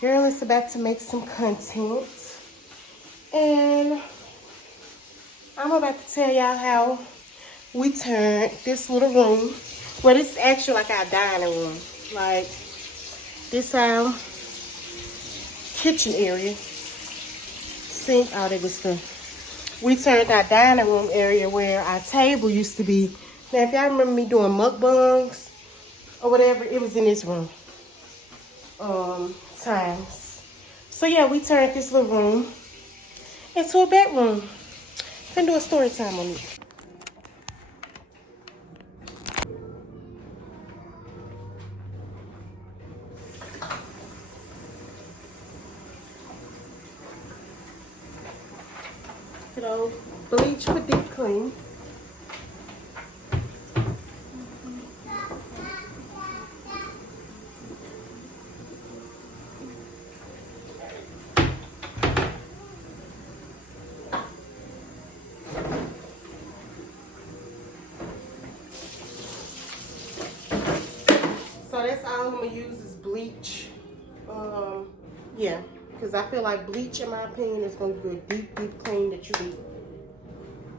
Girl is about to make some content. And I'm about to tell y'all how we turned this little room. Well, this is actually like our dining room. Like, this our kitchen area. Sink, all that good stuff. We turned our dining room area where our table used to be. Now, if y'all remember me doing mukbangs or whatever, it was in this room. Times. So yeah, we turned this little room into a bedroom. Can do a story time on it. You know, bleach for deep clean. So that's all I'm gonna use is bleach. Yeah, because I feel like bleach, in my opinion, is gonna do a deep clean that you need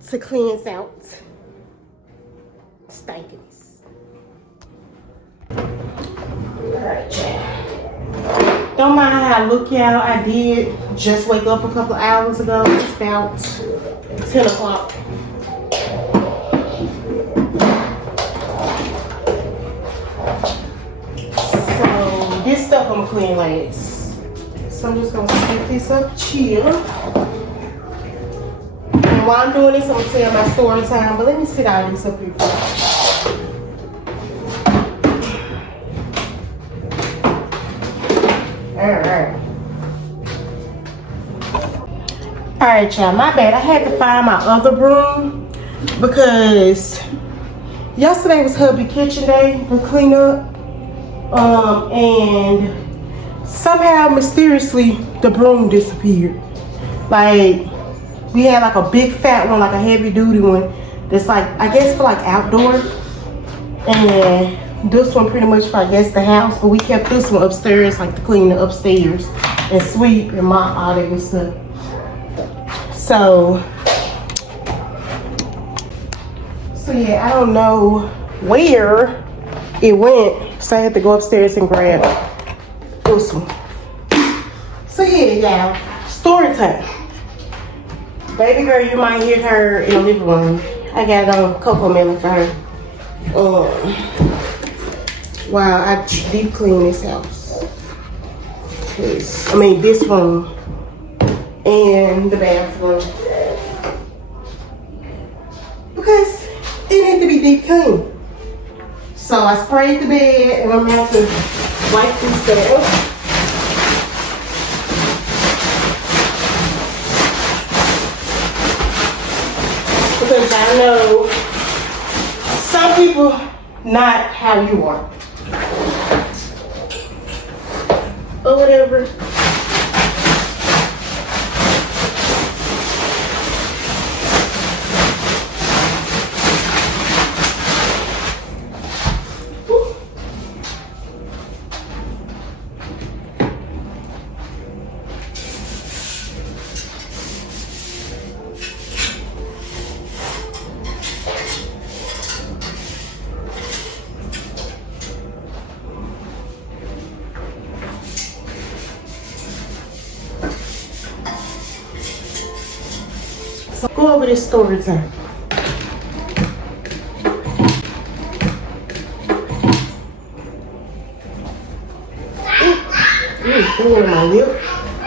to cleanse out stankiness. Alright, child. Don't mind how I look, y'all. I did just wake up a couple hours ago. It's about 10 o'clock. This stuff I'm gonna clean last. So I'm just gonna set this up chill. And while I'm doing this, I'm gonna tell my story time. But let me sit all this up here first. Alright, y'all. My bad. I had to find my other broom because yesterday was hubby kitchen day to clean up. And somehow mysteriously the broom disappeared. Like, we had like a big fat one, like a heavy duty one that's like, I guess for like outdoor, and this one pretty much for, I guess, the house. But we kept this one upstairs, like to clean the upstairs and sweep and mop all that good stuff. So yeah, I don't know where it went, so I had to go upstairs and grab this one. So yeah, y'all, story time. Baby girl, you might hear her in the living room. I got cocoa melon for her. While I deep clean this house. This room and the bathroom. Because it needs to be deep clean. So I sprayed the bed and I'm going to have to wipe this down. Because I know some people not how you are. Or whatever. So go over this story time. Ooh, on my lip.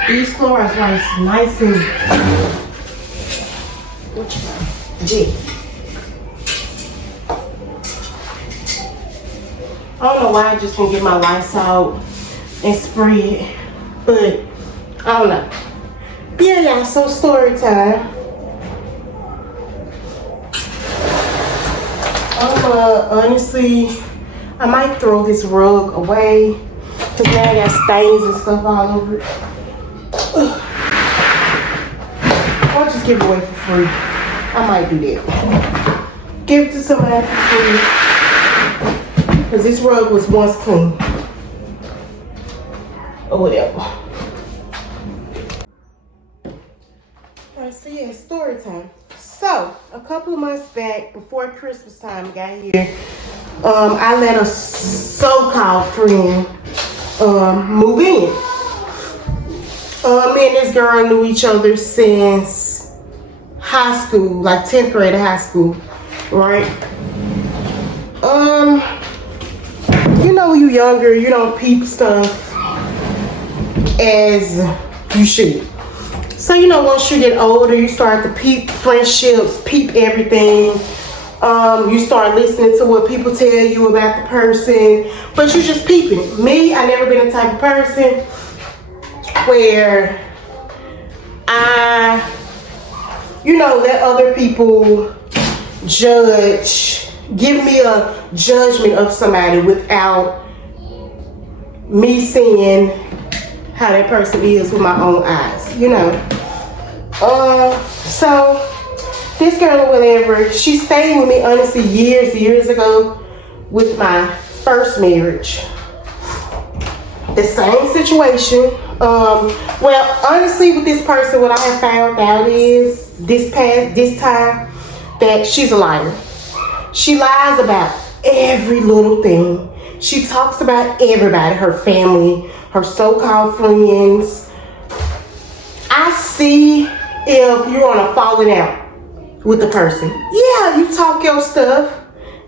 These Clorox wipes nice and big. I don't know why I just didn't get my lights out and spray it, but I don't know. Yeah, y'all, so story time. Honestly, I might throw this rug away because now I got stains and stuff all over it. Or just give it away for free. I might do that. Give it to somebody for free. Because this rug was once clean. Or whatever. it's story time. So, a couple of months back, before Christmas time got here, I let a so-called friend move in. Me and this girl knew each other since high school, like 10th grade of high school, right? You know, when you're younger, you don't peep stuff as you should. So, you know, once you get older, you start to peep friendships, peep everything. You start listening to what people tell you about the person, but you just peeping it. Me, I never been the type of person where I, you know, let other people judge, give me a judgment of somebody without me seeing how that person is with my own eyes, you know. So this girl or whatever, she stayed with me honestly years ago with my first marriage. The same situation. Well, honestly, with this person, what I have found out is this time that she's a liar. She lies about every little thing. She talks about everybody, her family, her so-called friends. I see if you're on a falling out with the person. Yeah, you talk your stuff.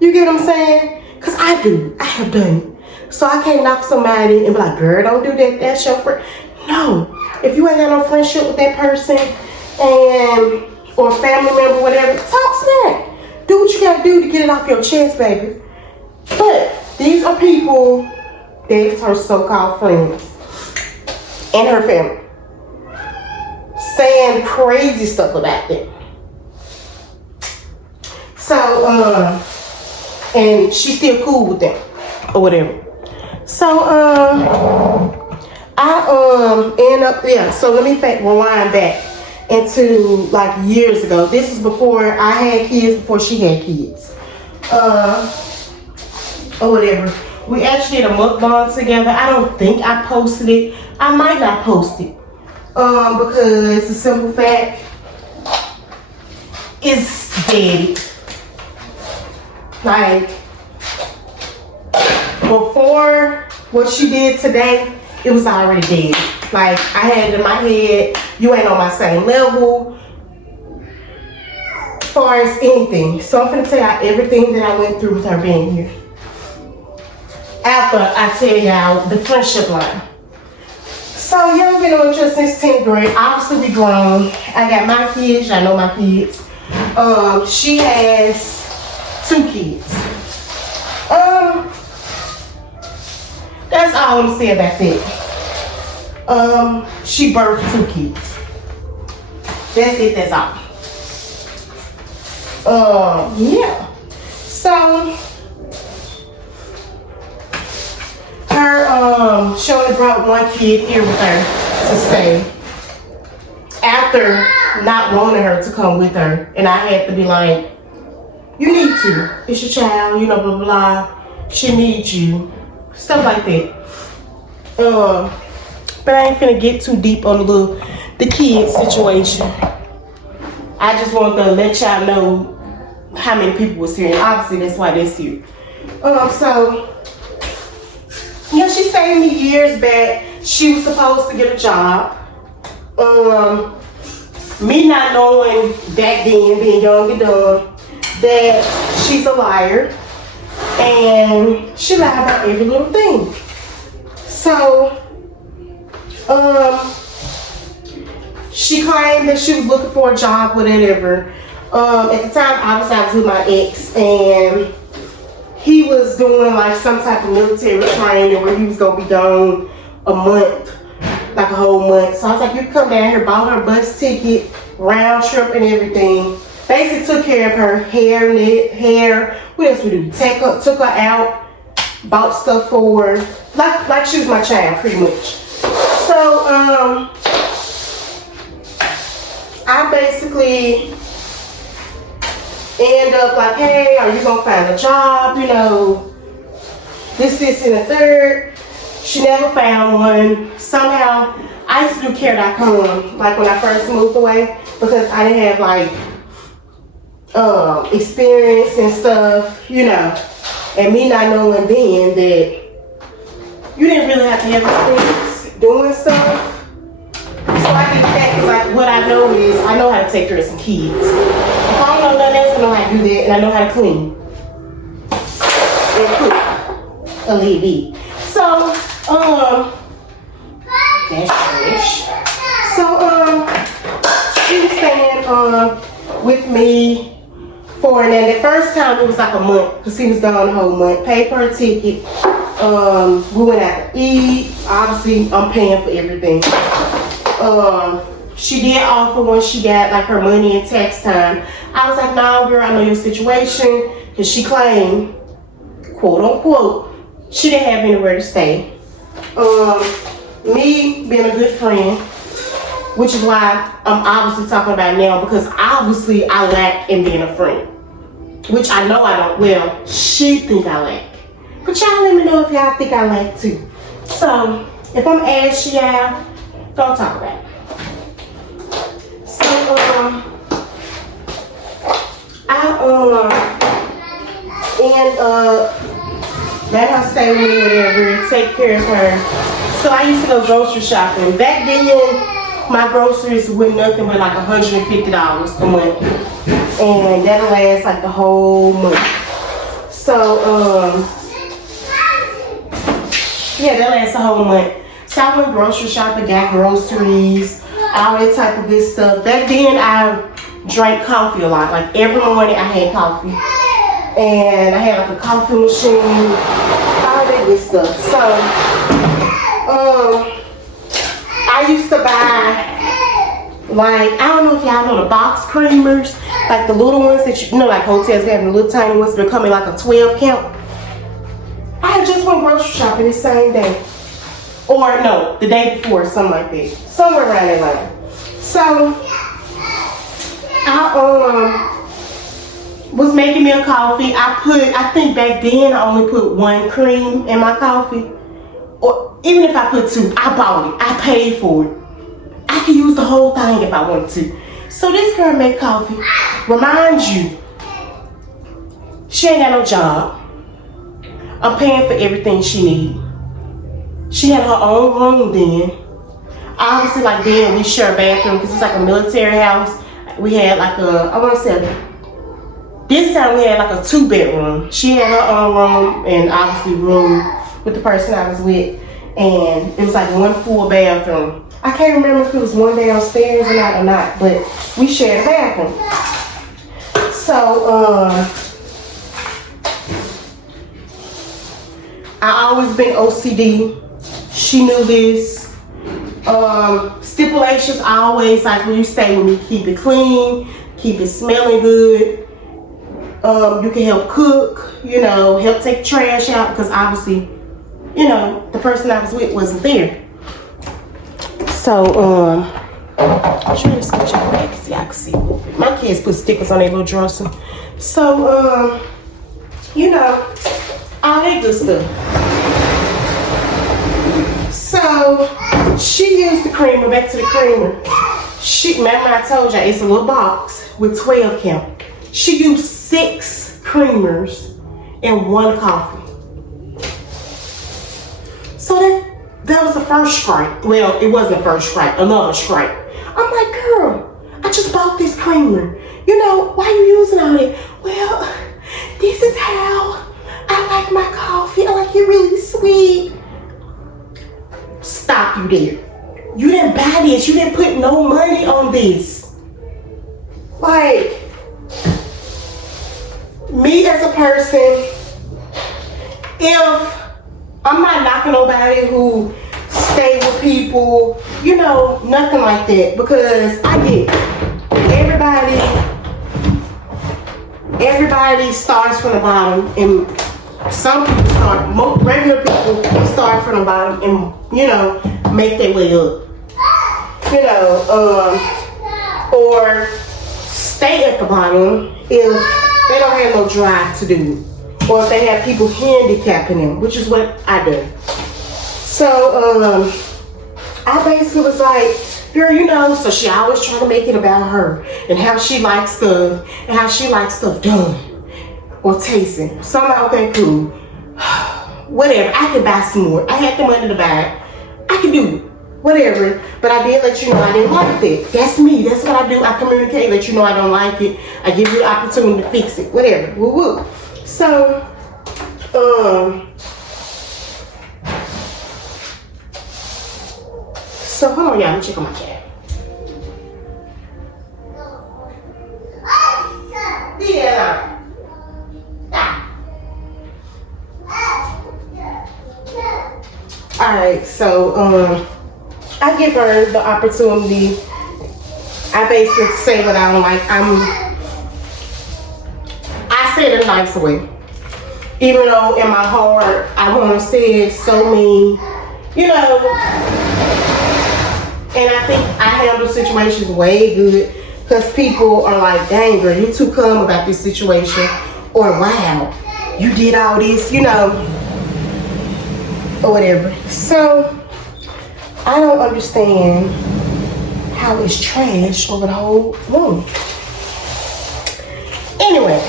You get what I'm saying? Because I do. I have done it. So I can't knock somebody and be like, girl, don't do that. That's your friend. No. If you ain't got no friendship with that person or family member, whatever, talk smack. Do what you got to do to get it off your chest, baby. But these are people that's her so-called friends and her family saying crazy stuff about them. So, and she's still cool with them or whatever. So, so let me rewind back into like years ago. This is before I had kids, before she had kids. Or whatever. We actually did a mukbang together. I don't think I posted it. I might not post it. Because the simple fact is dead. Like, before what she did today, it was already dead. Like, I had it in my head, you ain't on my same level as far as anything. So I'm gonna tell y'all everything that I went through with her being here. After I tell y'all the friendship line. So y'all been on each other since 10th grade. Obviously we grown. I got my kids, y'all know my kids. She has 2 kids. That's all I'm gonna say about that. She birthed 2 kids. That's it, that's all. Yeah. So she only brought 1 kid here with her to stay. After not wanting her to come with her, and I had to be like, you need to. It's your child, you know, blah, blah, blah. She needs you. Stuff like that. But I ain't finna get too deep on the kid situation. I just wanted to let y'all know how many people was here. And obviously, that's why they're here. So, yeah, she stayed with me years back. She was supposed to get a job. Me not knowing back then, being young and dumb, that she's a liar. And she lied about every little thing. So, she claimed that she was looking for a job, whatever. At the time, obviously, I was with my ex, and he was doing like some type of military training where he was gonna be gone a month, like a whole month. So I was like, you can come down here, bought her a bus ticket, round trip and everything. Basically took care of her hair. What else we do? Took her out, bought stuff for her, like she was my child, pretty much. So I basically end up like, hey, are you gonna find a job? You know, this and the third. She never found one. Somehow, I used to do care.com, like when I first moved away. But because I didn't have like experience and stuff, you know, and me not knowing then that you didn't really have to have experience doing stuff. So I did that because like what I know is I know how to take care of some kids. If I don't know nothing else, I know how to do that, and I know how to clean and cook a little bit. So that's trash. So she was staying with me for, and then the first time it was like a month because he was gone the whole month. Paid for her ticket. We went out to eat. Obviously, I'm paying for everything. She did offer once she got like her money and tax time. I was like, no, girl, I know your situation, because she claimed, quote unquote, she didn't have anywhere to stay. Me being a good friend, which is why I'm obviously talking about it now, because obviously I lack in being a friend, which I know I don't. Well, she think I lack, but y'all let me know if y'all think I lack too. So if I'm asking y'all, don't talk about it. So let her stay with me, whatever, take care of her. So I used to go grocery shopping. Back then, my groceries were nothing but like $150 a month. And that'll last like the whole month. So, yeah, that lasts the whole month. So I went grocery shopping, got groceries, all that type of good stuff. Back then, I drank coffee a lot. Like every morning, I had coffee. And I had like a coffee machine, all that good stuff. So, I used to buy, like, I don't know if y'all know the box creamers, like the little ones that you know, like hotels have the little tiny ones that come in like a 12 count. I had just went grocery shopping the same day. Or no, the day before, something like that. Somewhere around that line. So, I was making me a coffee. I think back then I only put one cream in my coffee. Or even if I put two, I bought it. I paid for it. I could use the whole thing if I wanted to. So this girl make coffee. Remind you, she ain't got no job. I'm paying for everything she need. She had her own room then. Obviously, like then we share a bathroom because it's like a military house. We had like this time we had like a 2-bedroom. She had her own room and obviously room with the person I was with. And it was like one full bathroom. I can't remember if it was one downstairs or not, but we shared a bathroom. So, I always been OCD. She knew this. Stipulations always, like when you stay with me, keep it clean, keep it smelling good. You can help cook, you know, help take trash out, because obviously, you know, the person I was with wasn't there. So, I'm trying to switch out back because y'all can see. My kids put stickers on their little dresser. So, you know, all that good stuff. So, she used the creamer, back to the creamer. Remember I told y'all, it's a little box with 12 count. She used 6 creamers and 1 coffee. So that was the first strike. Well, it wasn't the first strike, another strike. I'm like, girl, I just bought this creamer. You know, why are you using all that? Well, this is how I like my coffee. I like it really sweet. Stop you there. You didn't buy this. You didn't put no money on this. Like, me as a person, if I'm not knocking nobody who stay with people, you know, nothing like that, because I get everybody starts from the bottom, and some people most regular people start from the bottom and, you know, make their way up, you know, or stay at the bottom if they don't have no drive to do it, or if they have people handicapping them, which is what I do. So, I basically was like, girl, you know, so she always trying to make it about her and how she likes stuff and how she likes stuff done or tasting. So I'm like, okay, cool. Whatever, I can buy some more. I had the money to buy it. I can do it. Whatever. But I did let you know I didn't like it. That's me. That's what I do. I communicate, let you know I don't like it. I give you the opportunity to fix it. Whatever. Woo woo. So, hold on, y'all. Let me check on my chat. Yeah. Alright, so I give her the opportunity. I basically say what I don't like. I say it in a nice way. Even though in my heart I wanna say it so mean, you know. And I think I handle situations way good because people are like, dang girl, you too calm about this situation. Or wow, you did all this, you know, or whatever. So I don't understand how it's trash over the whole room. Anyway,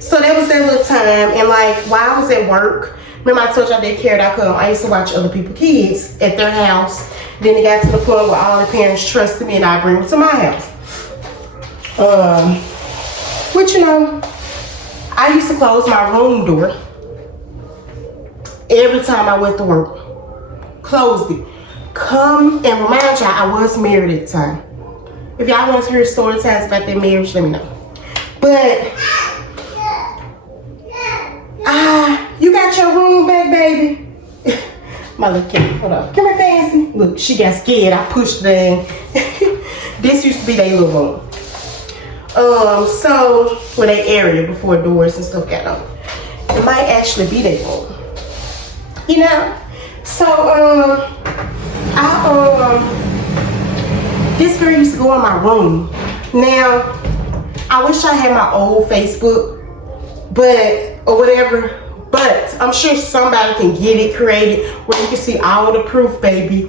so that was that little time. And like while I was at work, remember I told you I did care that I used to watch other people's kids at their house. Then it got to the point where all the parents trusted me and I bring them to my house. Which, you know, I used to close my room door every time I went to work. Closed it. Come and remind y'all I was married at the time. If y'all want to hear story times about that marriage, let me know. But you got your room back, baby. My little kid, hold on. Come here, Fancy. Look, she got scared. I pushed her in. This used to be their little room. So for that area before doors and stuff got on. It might actually be their room. You know? So this girl used to go in my room. Now, I wish I had my old Facebook, or whatever. But I'm sure somebody can get it created where you can see all the proof, baby,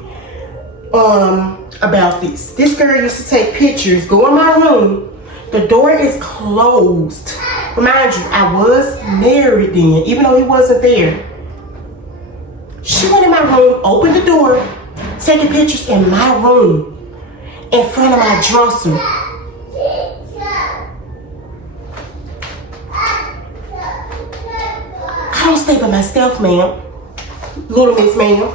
about this. This girl used to take pictures, go in my room. The door is closed. Remind you, I was married then, even though he wasn't there. She went in my room, opened the door, taking pictures in my room, in front of my dresser. I don't stay by myself, ma'am. Little Miss Ma'am.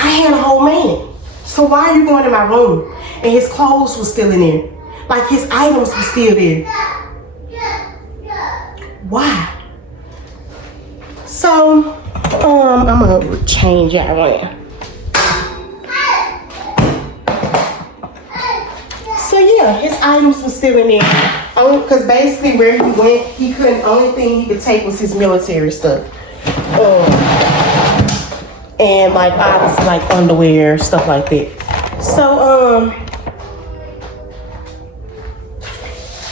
I had a whole man. So why are you going in my room? And his clothes were still in there. Like his items were still there. Why? So, I'm gonna change y'all around. So yeah, his items were still in there. Because basically where he went, he couldn't, only thing he could take was his military stuff. And like obviously like underwear, stuff like that. So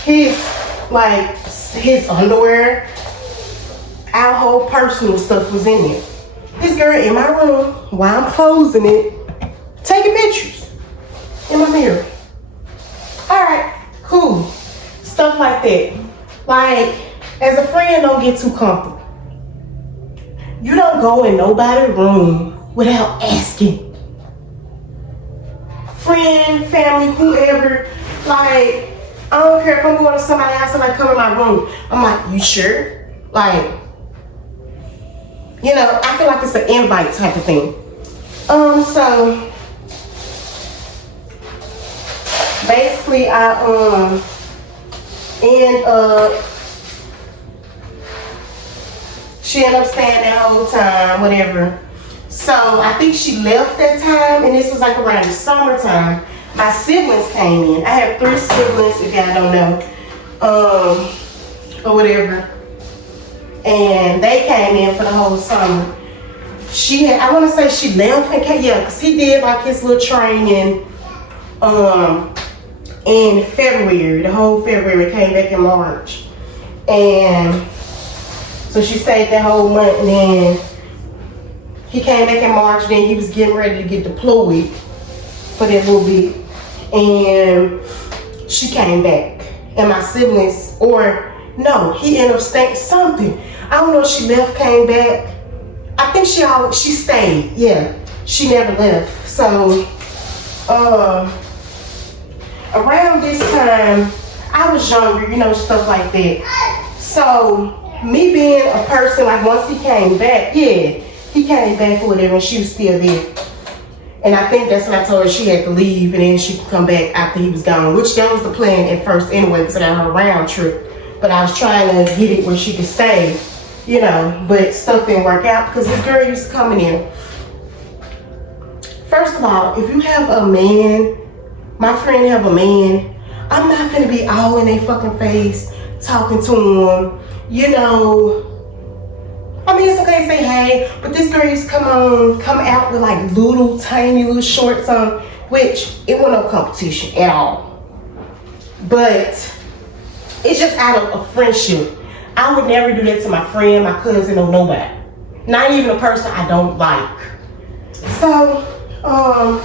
his underwear, our whole personal stuff was in there. This girl in my room, while I'm closing it, taking pictures in my mirror. Alright, cool. Stuff like that. Like, as a friend, don't get too comfortable. You don't go in nobody's room without asking. Friend, family, whoever, like, I don't care if I'm going to somebody's house and I come in my room. I'm like, you sure? Like, you know, I feel like it's an invite type of thing. So basically I end up, she ended up staying that whole time, whatever. So I think she left that time, and this was like around the summertime. My siblings came in. I have 3 siblings, if y'all don't know, or whatever. And they came in for the whole summer. She had, I want to say she left and came, yeah, because he did like his little training in February, the whole February, came back in March. And so she stayed that whole month, and then he came back in March, then he was getting ready to get deployed. for that little bit. And she came back. And my siblings, or no, he ended up staying something. I don't know if she left, came back. I think she stayed. Yeah, she never left. So, around this time, I was younger, you know, stuff like that. So, me being a person, like once he came back, yeah, he came back or whatever, and she was still there. And I think that's when I told her she had to leave and then she could come back after he was gone, which that was the plan at first anyway, because I got her round trip. But I was trying to get it where she could stay, you know, but stuff didn't work out because this girl used to coming in. First of all, if you have a man, my friend have a man, I'm not gonna be all in their fucking face talking to him, you know. I mean, it's okay to say hey, but this girl used to come out with like little tiny little shorts on, which it wasn't no competition at all. But it's just out of a friendship. I would never do that to my friend, my cousin, or nobody. Not even a person I don't like. So, I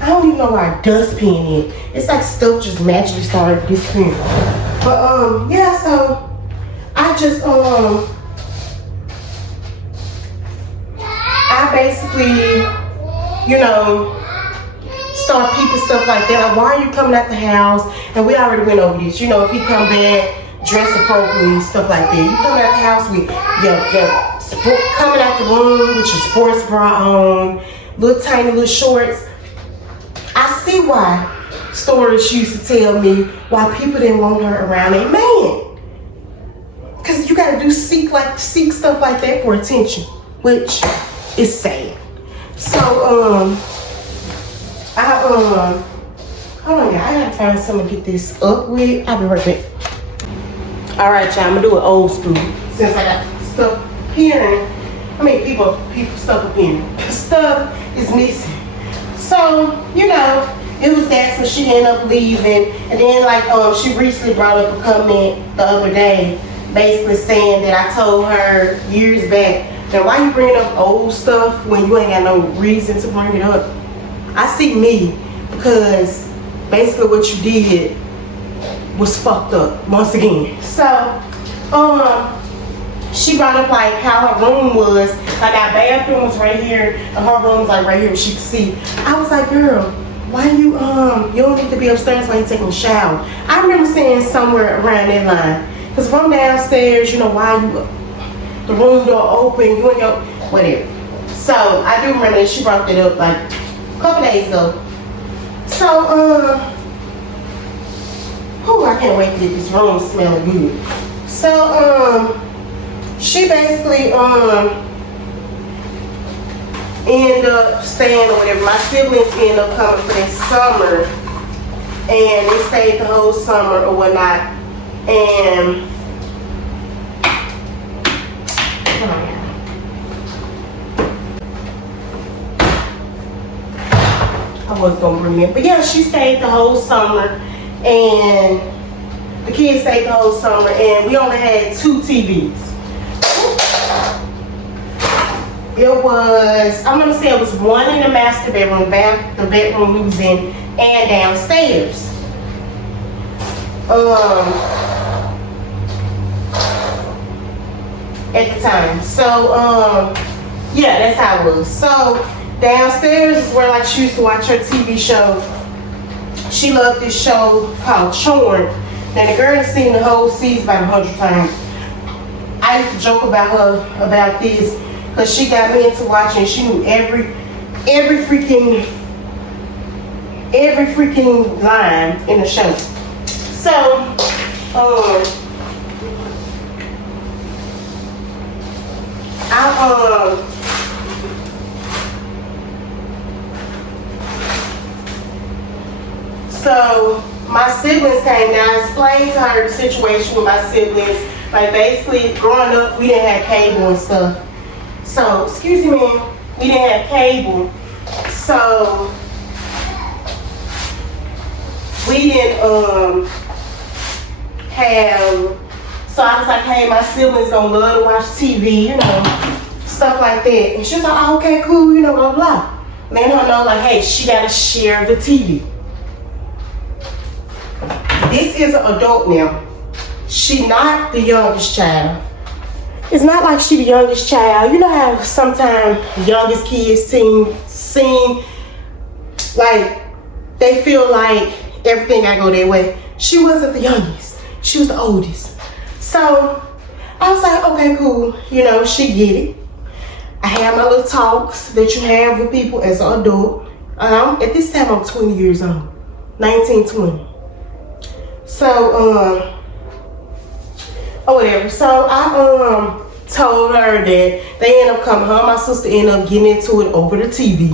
don't even know why I dustpan it. It's like stuff just magically started disappearing. But yeah, so I just I basically, you know, start peeping stuff like that. Like, why are you coming out the house? And we already went over this. You know, if he come back, dress appropriately, stuff like that. You coming out the house with coming out the room with your sports bra on, little tiny little shorts. I see why stories she used to tell me why people didn't want her around a man. Cause you gotta seek stuff like that for attention, which is sad. So hold on, y'all. I gotta find something to get this up with. I'll be right back. All right, y'all. I'm gonna do it old school since I got stuff here. I mean, people stuff up here. Stuff is missing. So you know, it was that. So she ended up leaving, and then like she recently brought up a comment the other day, basically saying that I told her years back that why you bringing up old stuff when you ain't got no reason to bring it up. I see me because basically what you did was fucked up once again. So she brought up like how her room was, like our bathroom was right here and her room was like right here, she could see. I was like, girl, why you don't need to be upstairs while you taking a shower. I remember saying somewhere around that line. Because if I'm downstairs, you know, why you, the room door open, you and your, whatever. So, I do remember that she brought that up like a couple days ago. So, I can't wait to get this room smelling good. So, she basically, ended up staying or whatever. My siblings ended up coming for this summer. And they stayed the whole summer or whatnot. And I was gonna bring it, but yeah, she stayed the whole summer, and the kids stayed the whole summer, and we only had 2 TVs. It was, I'm gonna say it was one in the master bedroom, the bedroom we was in, and downstairs. At the time. So, yeah, that's how it was. So, downstairs is where like she used to watch her TV show. She loved this show called Chorn. Now, the girl has seen the whole season about 100 times. I used to joke about her about this because she got me into watching. She knew every freaking line in the show. So, so my siblings came down. I explained to her the situation with my siblings. Like basically, growing up, we didn't have cable and stuff. So, excuse me, we didn't have cable. So, we didn't have. So I was like, hey, my siblings don't love to watch TV, you know. stuff like that. And she was like, oh, okay, cool, you know, blah, blah. Letting her know, like, hey, she got to share the TV. This is an adult now. She not the youngest child. It's not like she the youngest child. You know how sometimes youngest kids seem like they feel like everything gotta go their way. She wasn't the youngest. She was the oldest. So I was like, okay, cool. You know, she get it. I have my little talks that you have with people as an adult. At this time, I'm 20 years old. 19, 20. So, or whatever. So I told her that they ended up coming home. My sister ended up getting into it over the TV.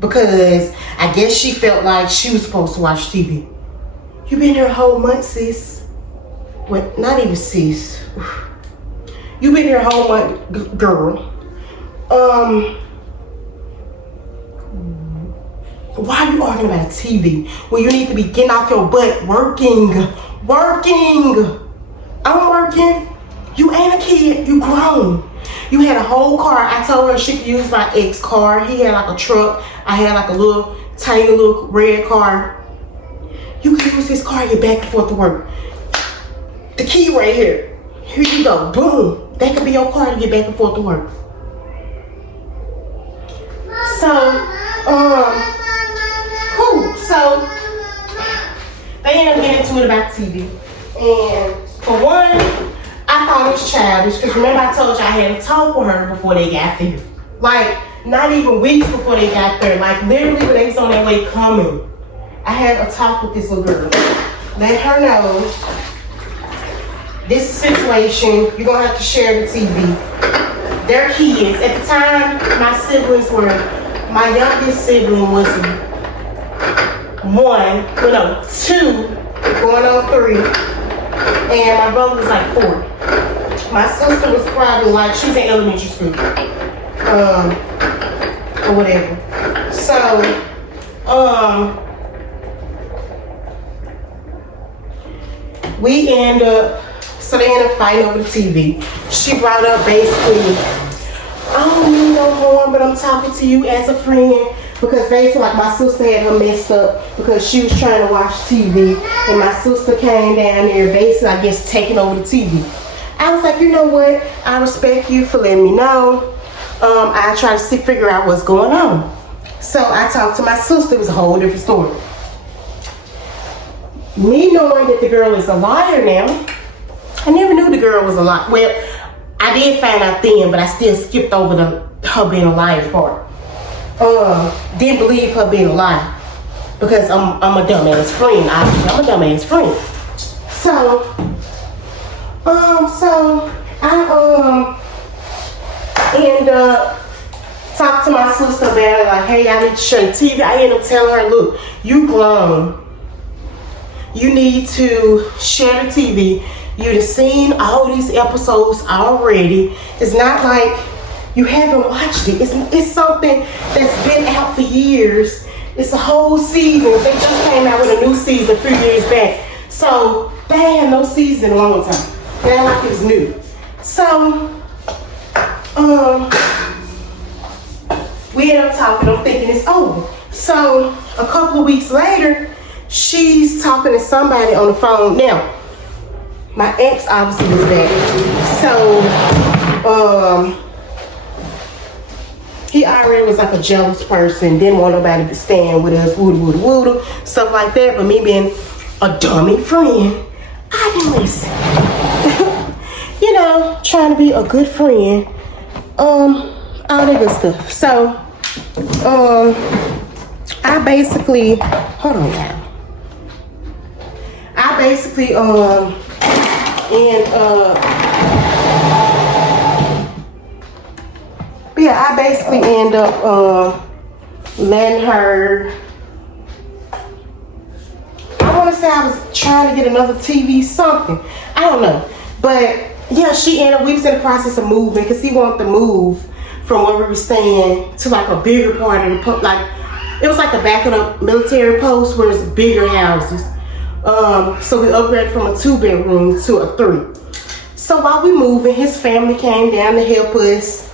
Because I guess she felt like she was supposed to watch TV. You been here a whole month, sis. What? Not even sis. You been here a whole month, girl. Why are you arguing about TV when you need to be getting off your butt working? I'm working. You ain't a kid. You grown. You had a whole car. I told her she could use my ex car. He had like a truck. I had like a little tiny little red car. You can use his car and get back and forth to work. The key right here. Here you go. Boom. That could be your car to get back and forth to work. So, cool. So, they ended up getting into it about TV. And for one, I thought it was childish. Because remember I told you I had to talk with her before they got there. Like, not even weeks before they got there. Like, literally when they was on their way coming. I had a talk with this little girl. Let her know this situation, you're going to have to share the TV. They're kids. At the time, my siblings were, my youngest sibling was 2, going on 3. And my brother was like 4. My sister was probably like, she was in elementary school. Or whatever. So, so they ended up fighting over the TV. She brought up basically, I don't mean no harm, but I'm talking to you as a friend. Because basically, like, my sister had her messed up because she was trying to watch TV. And my sister came down there, basically, I guess, taking over the TV. I was like, you know what? I respect you for letting me know. I try to figure out what's going on. So I talked to my sister. It was a whole different story. Me knowing that the girl is a liar now, I never knew the girl was a liar. Well, I did find out then, but I still skipped over her being a liar part. Didn't believe her being a liar because I'm a dumbass friend. Obviously, I'm a dumbass friend. So I end up talking to my sister about it, like, hey, I need to share the TV. I end up telling her, look, you grown. You need to share the TV. You've seen all these episodes already. It's not like you haven't watched it. It's something that's been out for years. It's a whole season. They just came out with a new season a few years back. So they had no season in a long time. They're like it's new. So we end up talking. I'm thinking it's over. So a couple of weeks later, she's talking to somebody on the phone. Now, my ex obviously was there. So he already was like a jealous person, didn't want nobody to stand with us, woo, stuff like that. But me being a dummy friend, I didn't listen. You know, trying to be a good friend, all that good stuff. So, I basically, hold on now. I basically, I basically end up letting her, I want to say I was trying to get another TV, something. I don't know. But yeah, we was in the process of moving because he wanted to move from where we were staying to like a bigger part of the, like, it was like the back of the military post where it's bigger houses. So we upgraded from a 2-bedroom to a 3. So while we moving, his family came down to help us.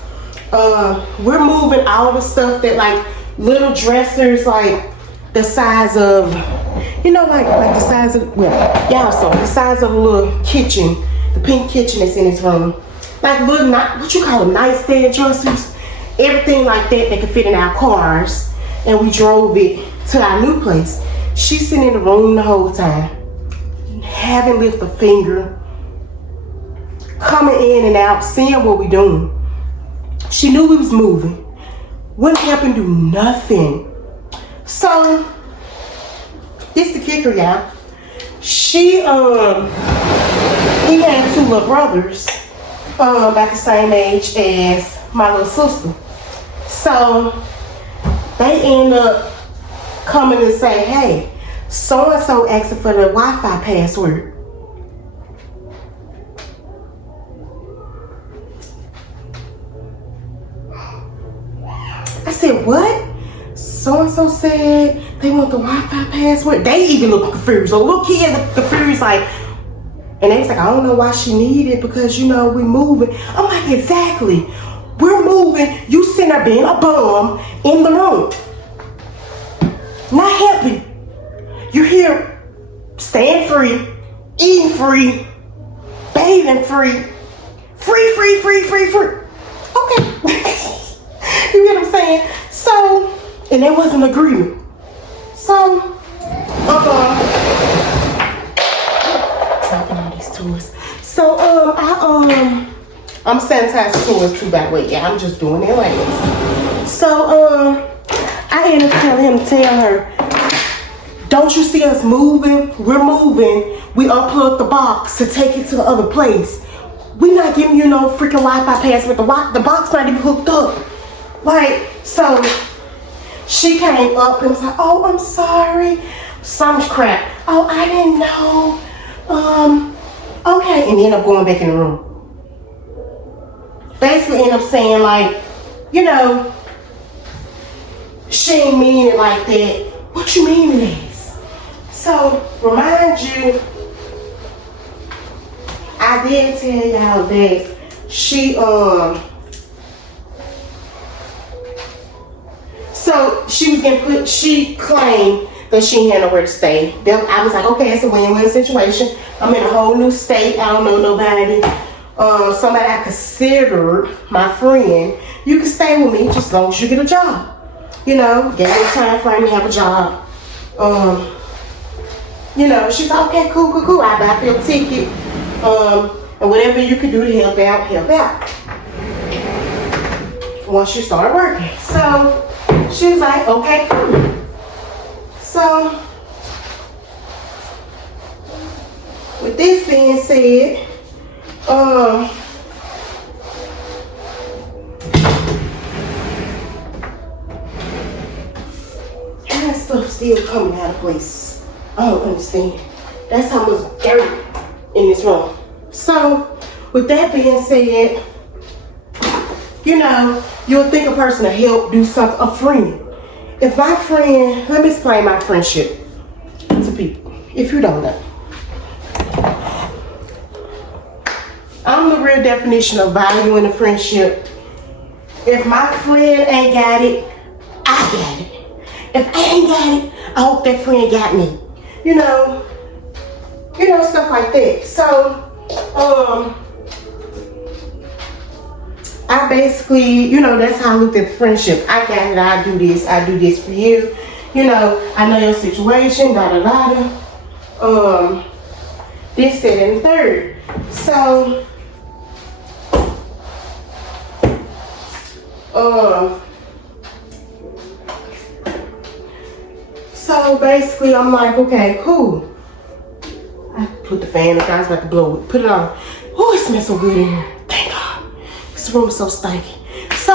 We're moving all the stuff that like little dressers, like the size of, you know, like the size of, well, y'all saw the size of a little kitchen, the pink kitchen that's in his room. Like little, what you call them, nightstand dressers, everything like that that could fit in our cars. And we drove it to our new place. She's sitting in the room the whole time, haven't lifted a finger, coming in and out, seeing what we doing. She knew we was moving, wouldn't help and do nothing. So, it's the kicker, y'all. He had two little brothers, about the same age as my little sister. So, they end up coming and say, hey, so-and-so asking for the Wi-Fi password. I said, what? So-and-so said they want the Wi-Fi password. They even look confused. So little kid look confused, like, and they was like, I don't know why she needed it because, you know, we moving. I'm like, exactly. We're moving. You sitting there being a bum in the room. Not helping. You're here staying free, eating free, bathing free. Free. Okay. You get what I'm saying? So, and there was an agreement. So, dropping all these toys. So, I'm sanitizing toys too, by the way. Yeah, I'm just doing it like this. So, I ended up telling him to tell her, don't you see us moving? We're moving. We unplugged the box to take it to the other place. We're not giving you no freaking Wi-Fi password. The box not even hooked up. Like, so she came up and was like, oh, I'm sorry. Some crap. Oh, I didn't know. Okay. And ended up going back in the room. Basically ended up saying like, you know, she ain't mean it like that. What you mean it is? So, remind you, I did tell y'all that she, so she was getting put, she claimed that she had nowhere to stay. Then I was like, okay, it's a win-win situation. I'm in a whole new state. I don't know nobody. Somebody I consider my friend. You can stay with me just as long as you get a job. You know, get a time frame to have a job. You know, she's like, okay, cool. I buy you a ticket. And whatever you can do to help out. Once you start working. So she was like, okay, cool. So, with this being said, that stuff still coming out of place. I don't understand. That's how much dirt in this room. So, with that being said, you know, you'll think a person to help do something, a friend. If my friend, let me explain my friendship to people, if you don't know. I'm the real definition of valuing a friendship. If my friend ain't got it, I got it. If I ain't got it, I hope that friend got me. You know, stuff like that. So, I basically, you know, that's how I looked at the friendship. I got it, I do this for you. You know, I know your situation, this, that, and the third. So basically I'm like, okay, cool. I put the fan up, I was about to blow it, put it on. Oh, it smells so good in here. Thank God. This room is so stinky. So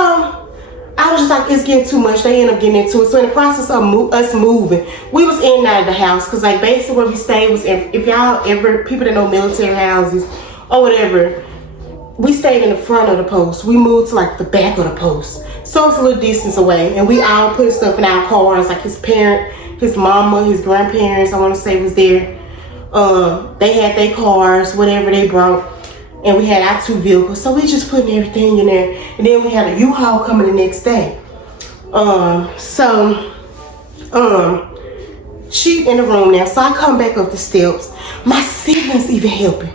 I was just like, it's getting too much. They ended up getting into it. So in the process of us moving, we was in and out of the house. Cause like basically where we stayed was, if y'all ever, people that know military houses or whatever, we stayed in the front of the post. We moved to like the back of the post. So it's a little distance away. And we all put stuff in our cars. Like his parent, his mama, his grandparents, I want to say was there. They had their cars, whatever they brought. and we had our 2 vehicles, so we just putting everything in there. And then we had a U-Haul coming the next day. She in the room now, so I come back up the steps. My siblings even helping.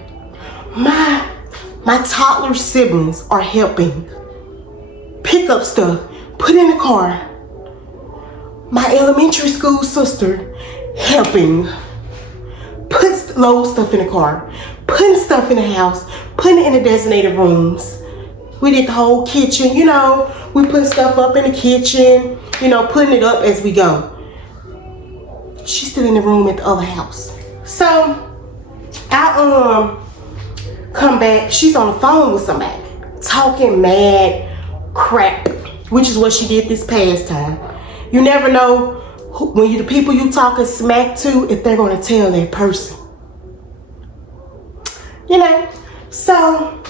My toddler siblings are helping pick up stuff, put in the car. My elementary school sister helping load stuff in the car, putting stuff in the house, putting it in the designated rooms. We did the whole kitchen, you know, we put stuff up in the kitchen, you know, putting it up as we go. She's still in the room at the other house. So I come back, she's on the phone with somebody, talking mad crap, which is what she did this past time. You never know when the people you talking smack to, if they're gonna tell that person. You know, so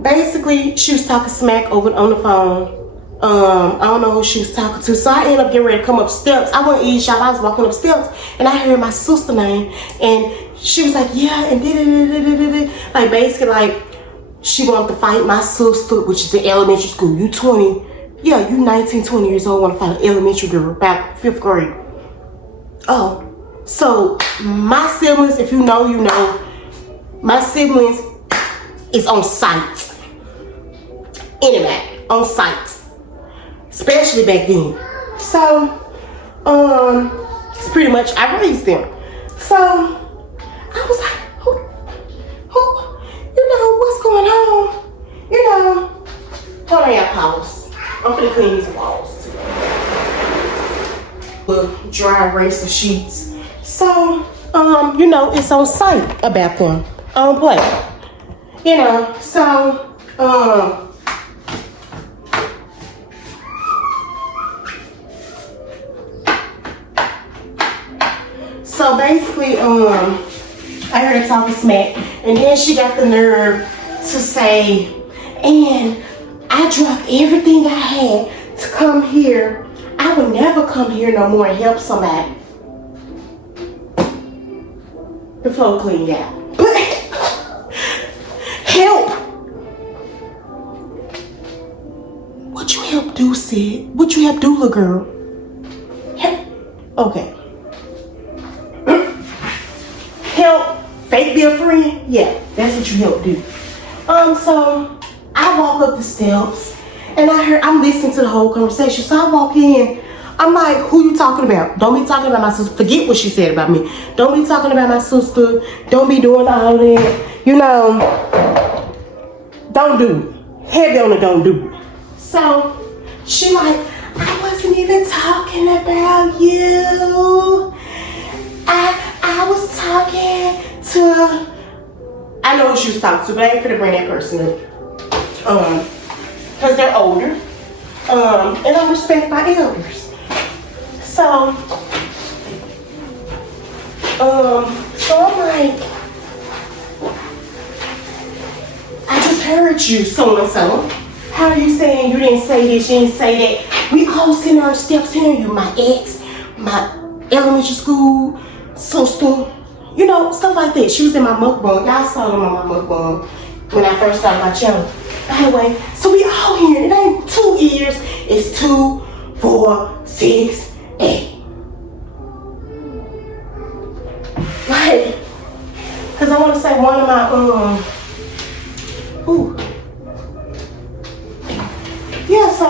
basically she was talking smack over on the phone. I don't know who she was talking to, so I ended up getting ready to come up steps. I went to eat shop, I was walking up steps, and I heard my sister's name, and she was like, yeah, and like basically like she wanted to fight my sister, which is in elementary school. You 20, yeah, you 19, 20 years old, want to fight an elementary girl about 5th grade. Oh, so my siblings, if you know, you know, my siblings is on site. Anyway, on site. Especially back then. So, it's pretty much, I raised them. So, I was like, who, you know, what's going on? You know, hold on, y'all, pause. I'm gonna clean these walls too. With dry erase the sheets. So, you know, it's on site about them. I don't play. You know, so, so basically, I heard her talking smack, and then she got the nerve to say, and I dropped everything I had to come here. I would never come here no more and help somebody. The floor cleaned out. But help! What you help do, Sid? What you help do, little girl? Help. Okay. Help fake be a friend? Yeah, that's what you help do. So I walk up the steps and I'm listening to the whole conversation. So I walk in, I'm like, who you talking about? Don't be talking about my sister. Forget what she said about me. Don't be talking about my sister. Don't be doing all that. You know, don't do it. Heavy on the don't do it. So she like, I wasn't even talking about you. I was talking to, I know who she was talking to, but I ain't finna bring that person up. Cause they're older. And I respect my elders. So I'm like, I just heard you, so and so. How are you saying you didn't say this, you didn't say that? We all sitting on steps hearing you, my ex, my elementary school sister, you know, stuff like that. She was in my mukbang. Y'all saw them on my mukbang when I first started my channel. By the way, so we all here. It ain't 2 years. It's 2, 4, 6, 8. Like, cause I want to say one of my yeah. So,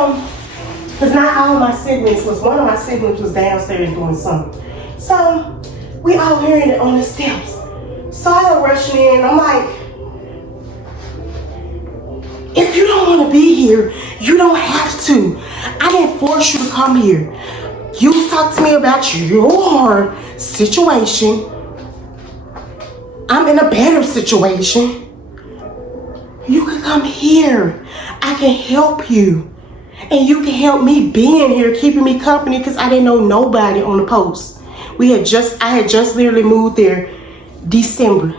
cause not all my siblings was. One of my siblings was downstairs doing something. So we all hearing it on the steps. So I go rushing in. I'm like, if you don't want to be here, you don't have to. I didn't force you to come here. You talk to me about your situation. I'm in a better situation. You can come here. I can help you. And you can help me being here, keeping me company, because I didn't know nobody on the post. I had just literally moved there December.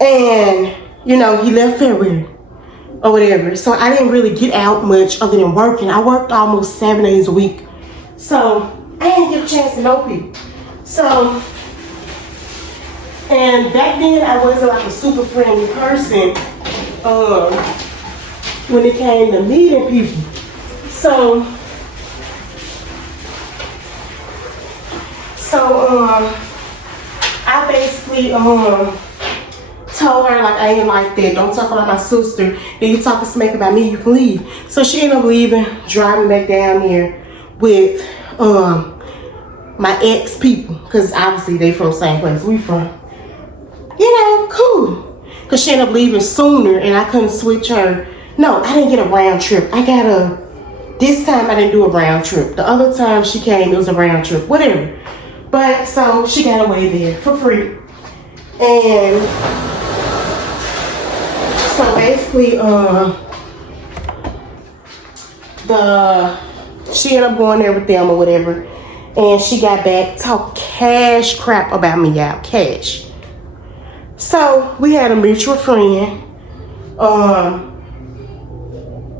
And, you know, he left February or whatever. So I didn't really get out much other than working. I worked almost 7 days a week. So I didn't get a chance to know people. So And back then, I wasn't like a super friendly person when it came to meeting people. So I basically told her, like, I ain't like that. Don't talk about my sister. Then you talking smack about me, you can leave. So she ended up leaving, driving back down here with my ex people, because obviously they from the same place we from. You know, cool. Because she ended up leaving sooner and I couldn't switch her. No, I didn't get a round trip. This time I didn't do a round trip. The other time she came, it was a round trip, whatever. But so she got away there for free. And so basically, she ended up going there with them or whatever. And she got back, talked cash crap about me, y'all, cash. So we had a mutual friend.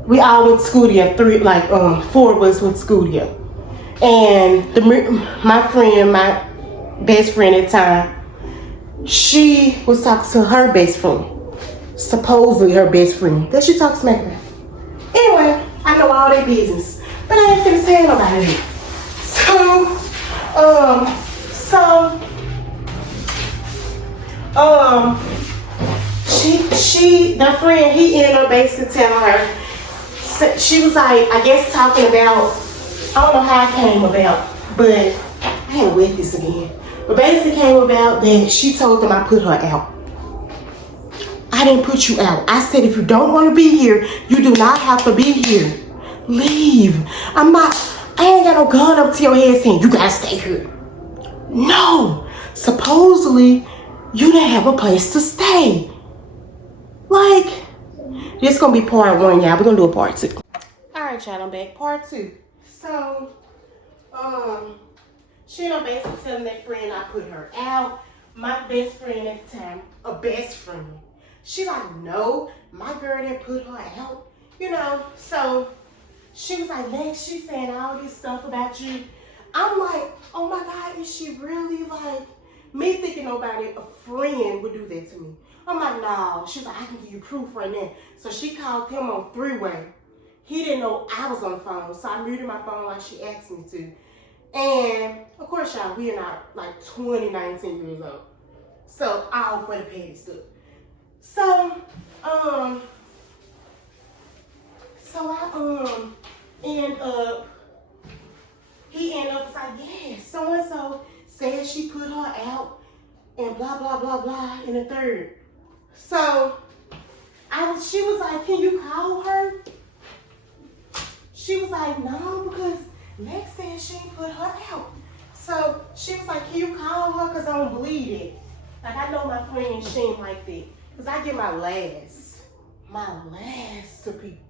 We all went to school together. Four of us went to school together. And my best friend at the time, she was talking to her best friend, supposedly her best friend. That she talks smack about. Anyway, I know all their business, but I ain't finna tell nobody that. The friend, he ended up basically telling her, she was like, I guess talking about, I don't know how it came about, but I had to wet this again. But basically came about that she told them I put her out. I didn't put you out. I said, if you don't want to be here, you do not have to be here. Leave. I ain't got no gun up to your head saying, you gotta stay here. No. Supposedly, you didn't have a place to stay. Like, this is gonna be part 1, y'all. We're gonna do a part 2. Alright, y'all, I'm back. Part 2. So, she ended up basically telling that friend I put her out. My best friend at the time, a best friend. She like, no, my girl didn't put her out. You know, so she was like, Lex, she's saying all this stuff about you. I'm like, oh my God, is she really like, me thinking nobody, a friend would do that to me. I'm like, no. She's like, I can give you proof right now. So she called him on 3-way. He didn't know I was on the phone, so I muted my phone like she asked me to. And of course, y'all, we are not like 20, 19 years old. So all for the petty stuff. So I he ended up like, yeah, so-and-so said she put her out and blah, blah, blah, blah in the third. So she was like, can you call her? She was like, no, because Lex said she put her out. So she was like, can you call her? Because I don't believe it. Like, I know my friend, she ain't like that. Because I give my last to people.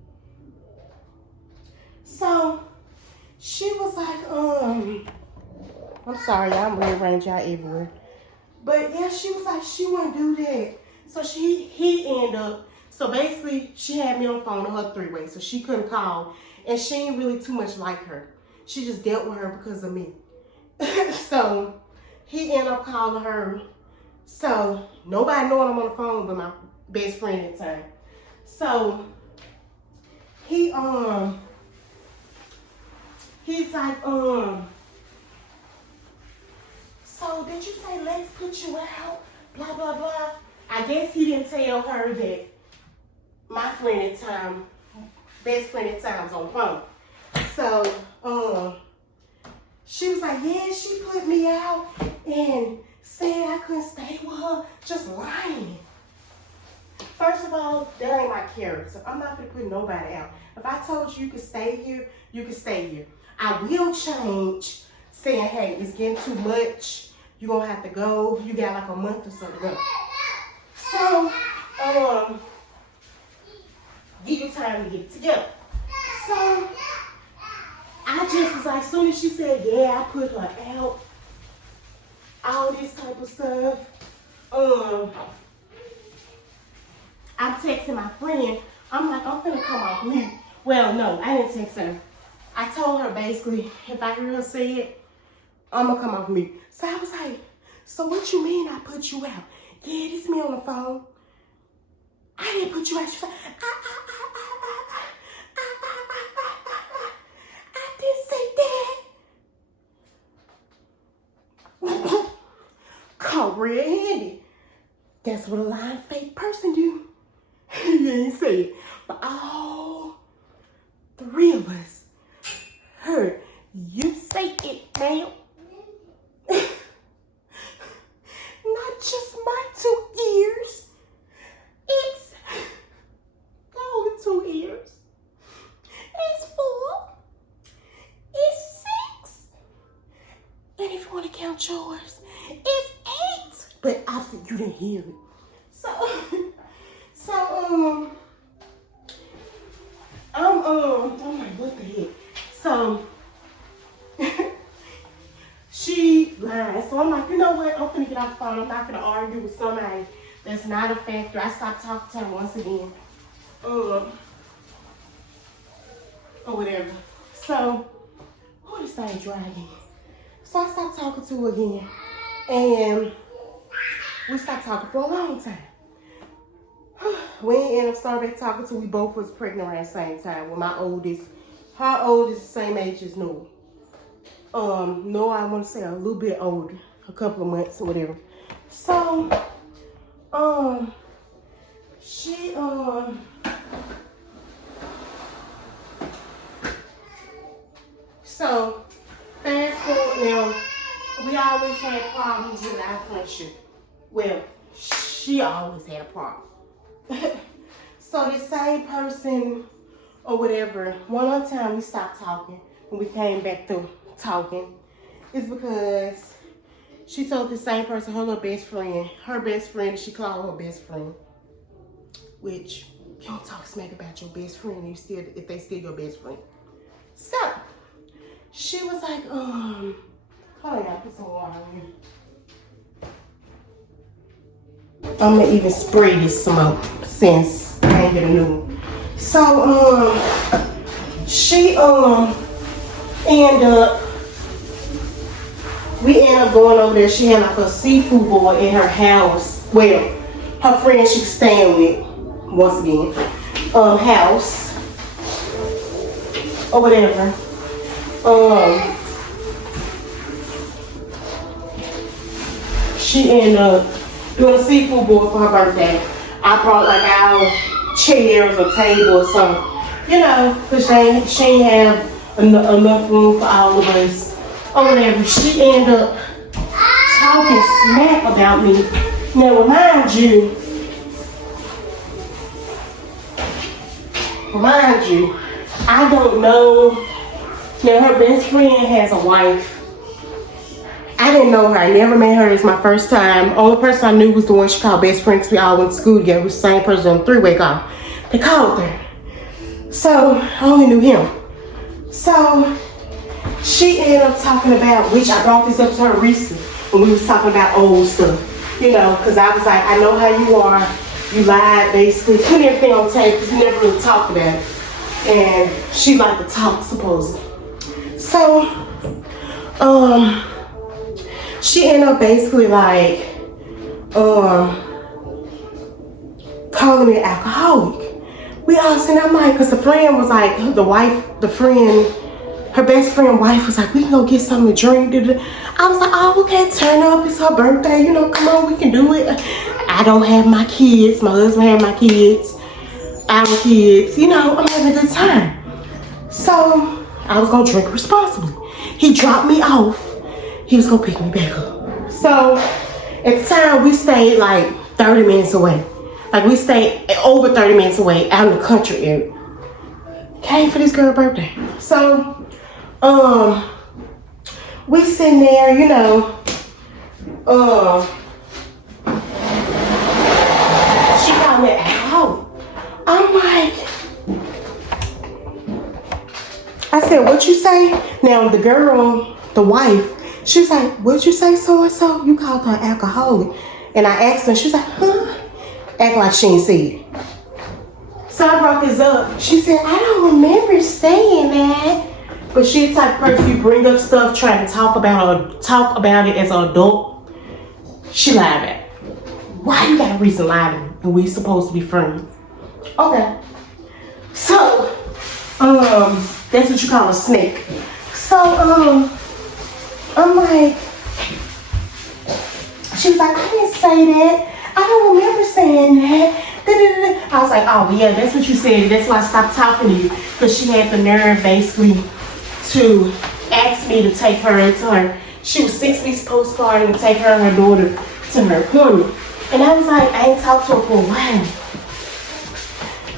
So she was like, I'm sorry, y'all, I'm rearranging y'all everywhere. But yeah, she was like, she wouldn't do that. So he ended up, so basically she had me on the phone on her 3-way, so she couldn't call. And she ain't really too much like her. She just dealt with her because of me. So he ended up calling her. So nobody knowing I'm on the phone but my best friend at the time. So he's like, so did you say Lex put you out? Blah, blah, blah. I guess he didn't tell her that my friend at the time, best friend at the time, was on the phone. So, she was like, yeah, she put me out and said I couldn't stay with her. Just lying. First of all, that ain't my character. I'm not gonna put nobody out. If I told you could stay here, you can stay here. I will change, saying, hey, it's getting too much. You're gonna have to go. You got like a month or so to go. So, give you time to get together. So, I just was like, as soon as she said, yeah, I put her out, all this type of stuff, I'm texting my friend. I'm like, I'm finna come off mute. Well, no, I didn't text her. I told her basically, if I hear her say it, I'm gonna come off mute. So I was like, So what you mean I put you out? Yeah, this me on the phone. I didn't put you out. She's like, I didn't say that. Caught red-handed. That's what a lying fake person do. You ain't say it. But all three of us heard you say it, ma'am. Not just my 2 ears. It's only 2 ears. It's 4. It's 6. And if you want to count yours, it's 8. But obviously you didn't hear it. So I'm like, what the heck? So she lied. So I'm like, you know what? I'm finna get off the phone. I'm not finna argue with somebody that's not a factor. I stopped talking to her once again. Or whatever. So, this thing dragging. So I stopped talking to her again. And we stopped talking for a long time. We ended up starting back talking till we both was pregnant around the same time. With my oldest, her oldest, the same age as Noah. Noah, I want to say a little bit older, a couple of months or whatever. So, so fast forward now, we always had problems with our friendship. Well, she always had a problem. So this same person or whatever, one other time we stopped talking when we came back to talking, is because she told the same person her little best friend, she called her best friend, which you don't talk smack about your best friend if they still your best friend. So she was like, hold on, I put some water on you. I'm gonna even spray this smoke since I ain't get a new one. So she we ended up going over there. She had like a seafood boil in her house. Well, her friend she was staying with, once again, house or whatever. She ended up doing a seafood boil for her birthday. I brought like our chairs or table or something, you know, because she ain't have enough room for all of us or whatever. She ended up talking smack about me. Now, remind you, I don't know. Now, her best friend has a wife. I didn't know her. I never met her. It's my first time. Only person I knew was the one she called best friend because we all went to school together. It was the same person on a 3-way call. They called her. So, I only knew him. So, she ended up talking about, which I brought this up to her recently, when we was talking about old stuff. You know, because I was like, I know how you are. You lied, basically. Put everything on tape because we never really talked about it. And she liked to talk, supposedly. So, she ended up basically like calling me an alcoholic. We all said, I'm like, because the friend was like, her best friend wife was like, we can go get something to drink. I was like, oh, okay, turn up. It's her birthday. You know, come on, we can do it. I don't have my kids. My husband had my kids. Our kids. You know, I'm having a good time. So, I was going to drink responsibly. He dropped me off. He was going to pick me back up. So, at the time, we stayed like 30 minutes away. Like, we stayed over 30 minutes away out in the country area. Came for this girl's birthday. So, we sitting there, you know, she called me out. I'm like, I said, what you say? Now, the girl, the wife, she was like, what'd you say, so-and-so? You called her alcoholic. And I asked her, she was like, huh? Act like she ain't said it. So I brought this up. She said, I don't remember saying that. But she's the type of person you bring up stuff trying to talk about it as an adult. She lied back. Why you got a reason to lie to me and we supposed to be friends? Okay. So, that's what you call a snake. So, I'm like, she was like, I didn't say that. I don't remember saying that. I was like, oh yeah, that's what you said. That's why I stopped talking to you. Because she had the nerve basically to ask me to take her to her. She was 6 weeks postpartum to take her and her daughter to her appointment. And I was like, I ain't talked to her for a while.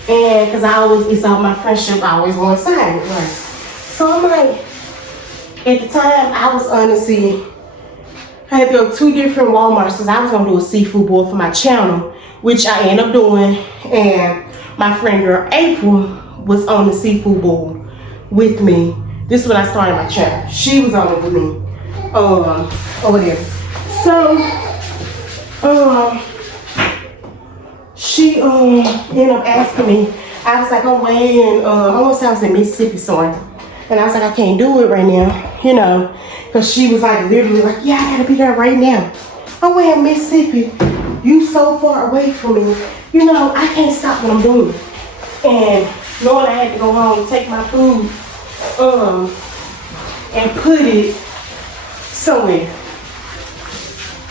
And because it's all my friendship, I always want to sign it, right? So I'm like, at the time, I was honestly, I had to go to 2 different Walmarts because I was going to do a seafood boil for my channel, which I ended up doing. And my friend girl, April, was on the seafood boil with me. This is when I started my channel. She was on it with me. Or whatever. So, she ended up asking me. I was like, I'm waiting. I want to say I was in Mississippi somewhere. And I was like, I can't do it right now, you know. Because she was like literally like, yeah, I gotta be there right now. I'm way in Mississippi. You so far away from me. You know, I can't stop what I'm doing. And knowing I had to go home and take my food and put it somewhere.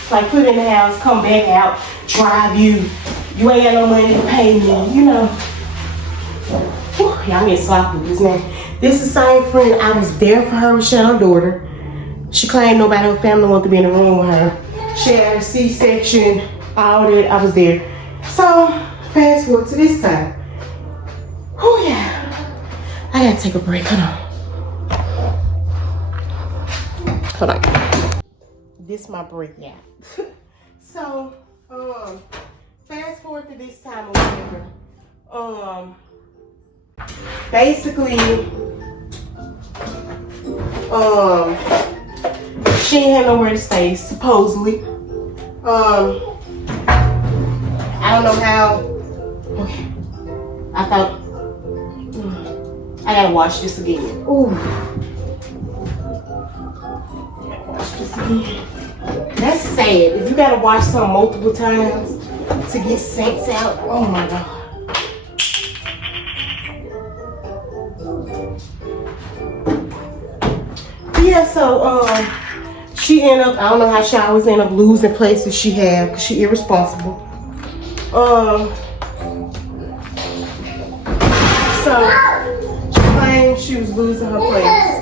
Like put it in the house, come back out, drive you. You ain't got no money to pay me, you know. Whew, y'all get sloppy with this now. This is the same friend. I was there for her with her daughter. She claimed nobody in her family wanted to be in the room with her. She had a C-section, all that. I was there. So, fast forward to this time. Oh yeah. I gotta take a break. Hold on. This is my break now. So, fast forward to this time or whatever. Basically, she ain't had nowhere to stay, supposedly. I don't know how. Okay. I thought I gotta watch this again. Ooh. I gotta watch this again. That's sad. If you gotta watch something multiple times to get sense out, oh my God. Yeah, so she ended up, I don't know how she always end up losing places she have because she irresponsible. So she claimed she was losing her place.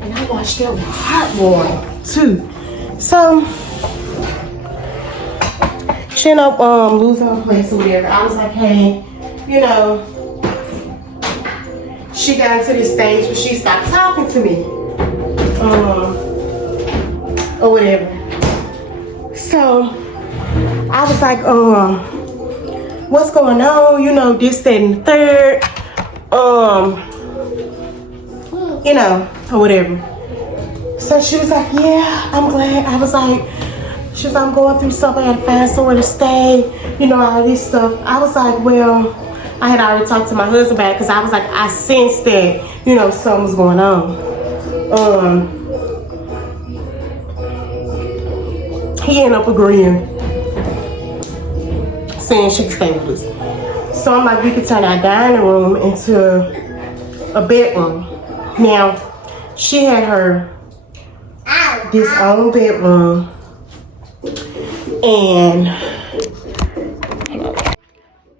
And I watched that with heartwarming too. So she ended up losing her place or whatever. I was like, hey, you know, she got into this stage where she stopped talking to me. Or whatever. So I was like, what's going on? You know, this, that, and the third. You know, or whatever. So she was like, yeah, I'm glad. I was like, she was like, I'm going through something. I had to find somewhere to stay. You know, all this stuff. I was like, well, I had already talked to my husband about it because I was like, I sensed that, you know, something was going on. He ended up agreeing, saying she could stay with us. So I'm like, we could turn our dining room into a bedroom. Now, she had her this own bedroom, and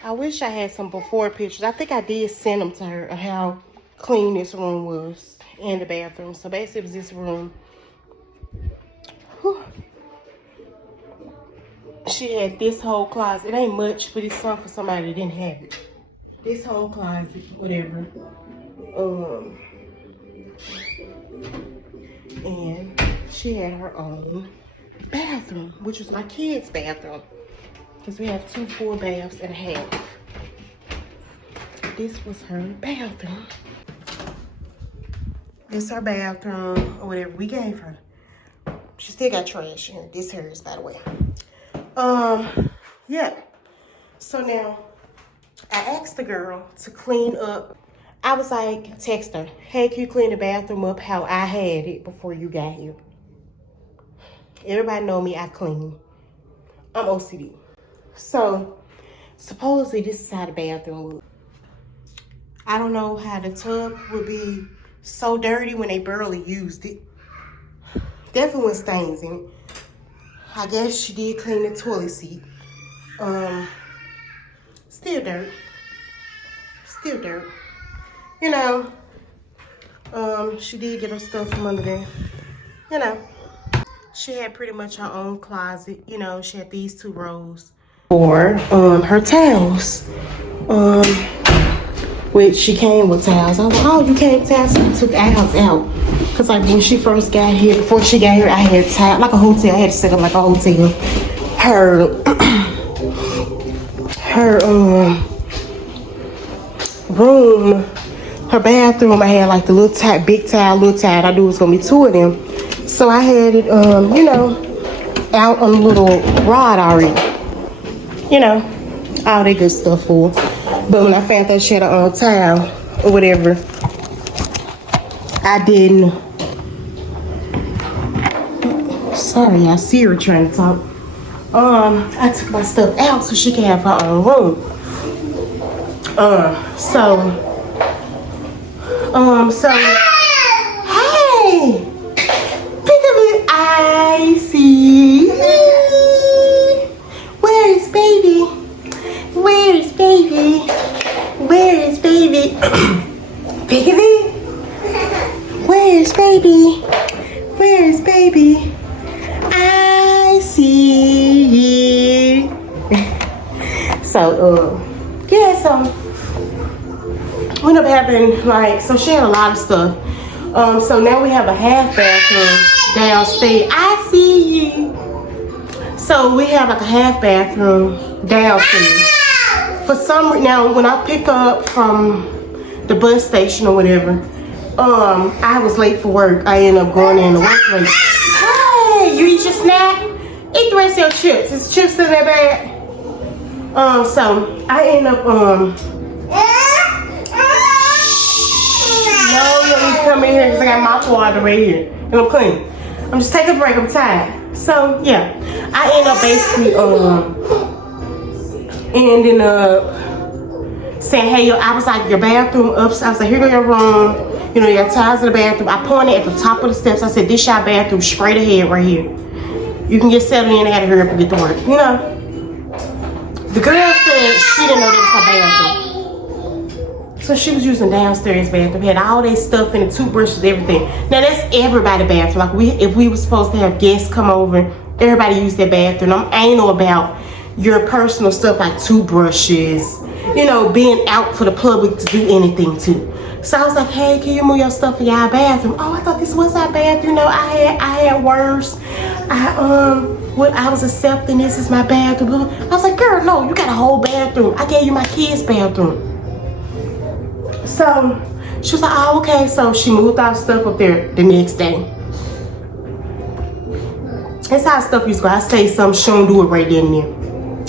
I wish I had some before pictures. I think I did send them to her of how clean this room was and the bathroom. So basically it was this room. Whew. She had this whole closet. It ain't much, but it's something for somebody that didn't have it. This whole closet, whatever. And she had her own bathroom, which was my kids' bathroom. Because we have 2 full baths and a half. This was her bathroom. This is her bathroom, or whatever we gave her. She still got trash in here. This hers, by the way. Yeah. So now, I asked the girl to clean up. I was like, text her, hey, can you clean the bathroom up how I had it before you got here? Everybody know me, I clean. I'm OCD. So, supposedly this is how the bathroom would. I don't know how the tub would be so dirty when they barely used it. Definitely with stains in it. I guess she did clean the toilet seat. Still dirt. Still dirt. You know, she did get her stuff from under there. You know, she had pretty much her own closet. You know, she had these 2 rows for her towels. Which she came with towels. I was like, oh, you came with towels? So I took ours out. Cause like when she first got here, before she got here, I had towels, like a hotel. I had to set up like a hotel. Her room, her bathroom, I had like the little towel, big towel, little towel. I knew it was gonna be 2 of them. So I had it, you know, out on a little rod already. You know, all that good stuff for. But when I found that she had her own towel or whatever, I didn't. Sorry, I see her trying to talk. I took my stuff out so she can have her own room. So, hey, peekaboo, I see. Where is baby? Where is baby? Where is baby? Peekaboo? Where is baby? Where is baby? I see you. So, yeah, so we ended up having like, so she had a lot of stuff. So now we have a half bathroom downstairs. I see you. So we have like a half bathroom downstairs. For some reason, now when I pick up from the bus station or whatever, I was late for work. I ended up going in to work late. Hey, you eat your snack? Eat the rest of your chips. Is chips in that bag? So I end up no, you don't need to come in here because I got mouth water right here and I'm clean. I'm just taking a break. I'm tired. So yeah, I end up basically ending up saying, hey, I was like, your bathroom upstairs. I was like, here go your room. You know, your towels in the bathroom. I pointed at the top of the steps. I said, this your bathroom straight ahead right here. You can get settled in and have to hurry up and get to work. You know, the girl said she didn't know that was her bathroom. So she was using downstairs bathroom. Had all that stuff in the toothbrushes, everything. Now that's everybody's bathroom. Like if we were supposed to have guests come over, everybody used their bathroom. I'm anal about your personal stuff like toothbrushes, you know, being out for the public to do anything to. So I was like, hey, can you move your stuff in your bathroom? Oh, I thought this was our bathroom. You know, I had worse. I was accepting this as my bathroom. I was like, girl, no, you got a whole bathroom. I gave you my kids' bathroom. So she was like, oh, okay. So she moved our stuff up there the next day. That's how stuff used to go. I say something, she don't do it right then and there.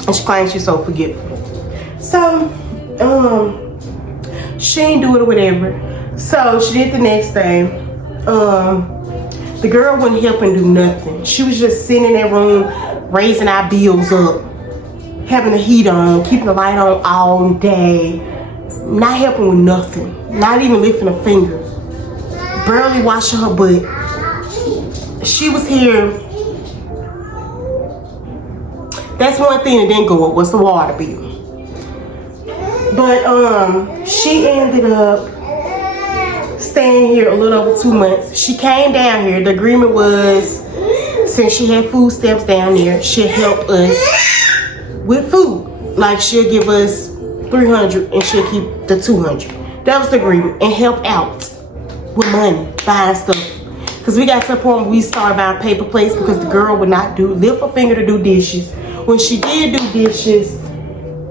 And she claims she's so forgetful. So, she ain't do it or whatever. So she did the next day. The girl wouldn't help and do nothing. She was just sitting in that room, raising our bills up, having the heat on, keeping the light on all day, not helping with nothing, not even lifting a finger, barely washing her butt. She was here. That's one thing that didn't go up was the water bill. But she ended up staying here a little over 2 months. She came down here. The agreement was, since she had food stamps down there, she'll help us with food. Like she'll give us $300 and she'll keep the $200. That was the agreement. And help out with money, buying stuff. Because we got to the point where we started buying paper plates because the girl would not lift her finger to do dishes. When she did do dishes,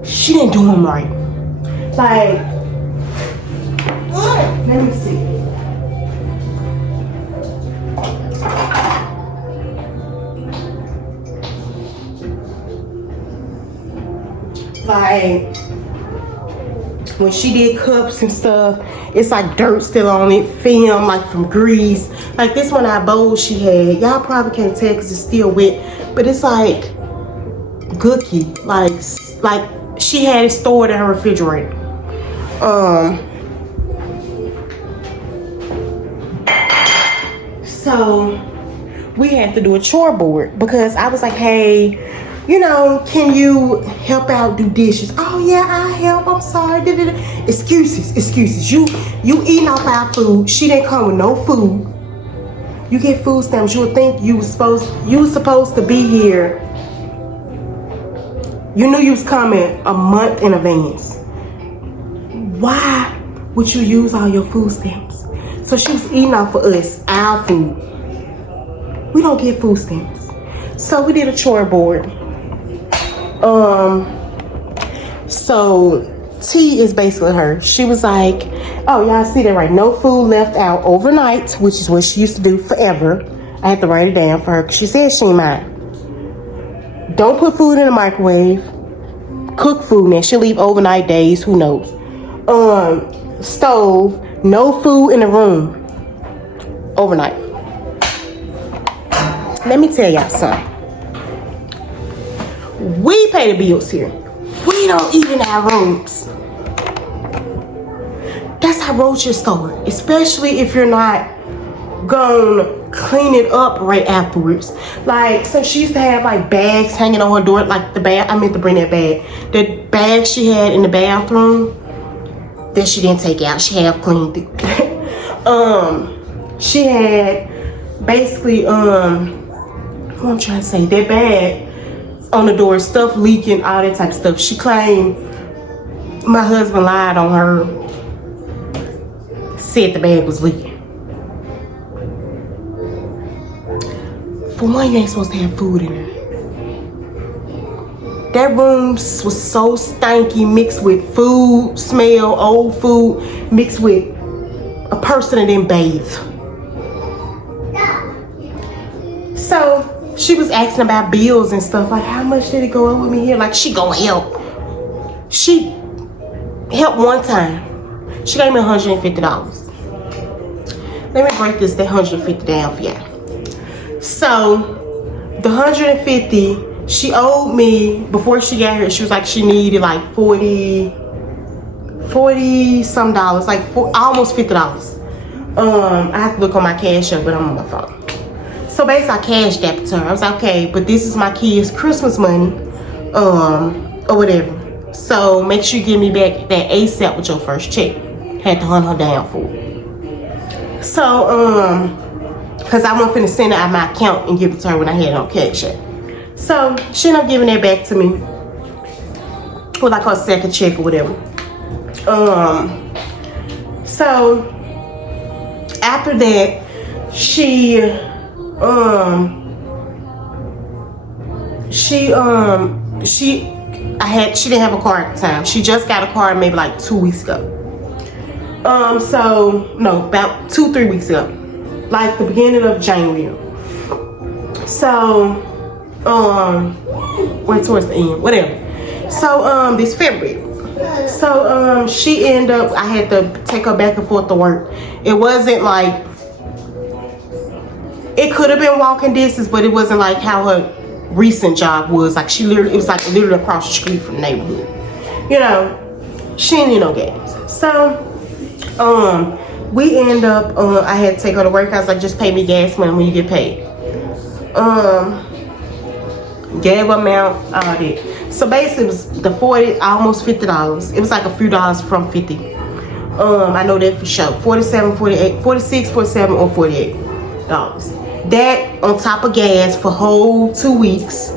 she didn't do them right. Like, let me see. Like, when she did cups and stuff, it's like dirt still on it, film like from grease. Like this one our bowl she had, y'all probably can't tell because it's still wet, but it's like gooky, like she had it stored in her refrigerator. So we had to do a chore board because I was like, hey, you know, can you help out do dishes? Oh yeah, I help, I'm sorry. Excuses. You eating off our food. She didn't come with no food. You get food stamps, you would think you was supposed to be here. You knew you was coming a month in advance. Why would you use all your food stamps? So she was eating off of us, our food. We don't get food stamps. So we did a chore board. So T is basically her. She was like, oh, y'all see that right? No food left out overnight, which is what she used to do forever. I had to write it down for her because she said she ain't mind. Don't put food in the microwave. Cook food, man. She'll leave overnight days. Who knows? Stove. No food in the room overnight. Let me tell y'all something. We pay the bills here. We don't eat in our rooms. That's how roaches store, especially if you're not gonna clean it up right afterwards. Like, so she used to have like bags hanging on her door, like the bag. I meant to bring that bag. The bag she had in the bathroom that she didn't take out. She half cleaned it. She had basically what I'm trying to say, that bag on the door, stuff leaking, all that type of stuff. She claimed my husband lied on her, said the bag was leaking. For one, you ain't supposed to have food in there. That room was so stanky, mixed with food smell, old food, mixed with a person that didn't bathe. So she was asking about bills and stuff, like how much did it go up with me here? Like she gonna help. She helped one time. She gave me $150. Let me break that $150 down for y'all. So the $150 she owed me before she got here. She was like she needed like 40 some dollars, like almost $50. I have to look on my cash app, but I'm on my phone. So basically I cashed that to her. I was like, okay, but this is my kids' Christmas money, or whatever. So make sure you give me back that ASAP with your first check. Had to hunt her down for it. So, cause I wasn't finna send it out of my account and give it to her when I had it on cash app. So she ended up giving that back to me with like her second check or whatever. So after that, she didn't have a car at the time. She just got a car maybe like 2 weeks ago. So no, about 2-3 weeks ago, like the beginning of January. So went towards the end, whatever. So this February. So she ended up, I had to take her back and forth to work. It wasn't like, it could have been walking distance, but it wasn't like how her recent job was. Like it was like literally across the street from the neighborhood. You know, she didn't need no gas. So we end up, I had to take her to work. I was like, just pay me gas money when you get paid. Gave her amount, all that. So basically it was the 40, almost $50. It was like a few dollars from 50. I know that for sure. 47, 48, 46, 47, or $48. That on top of gas for whole 2 weeks.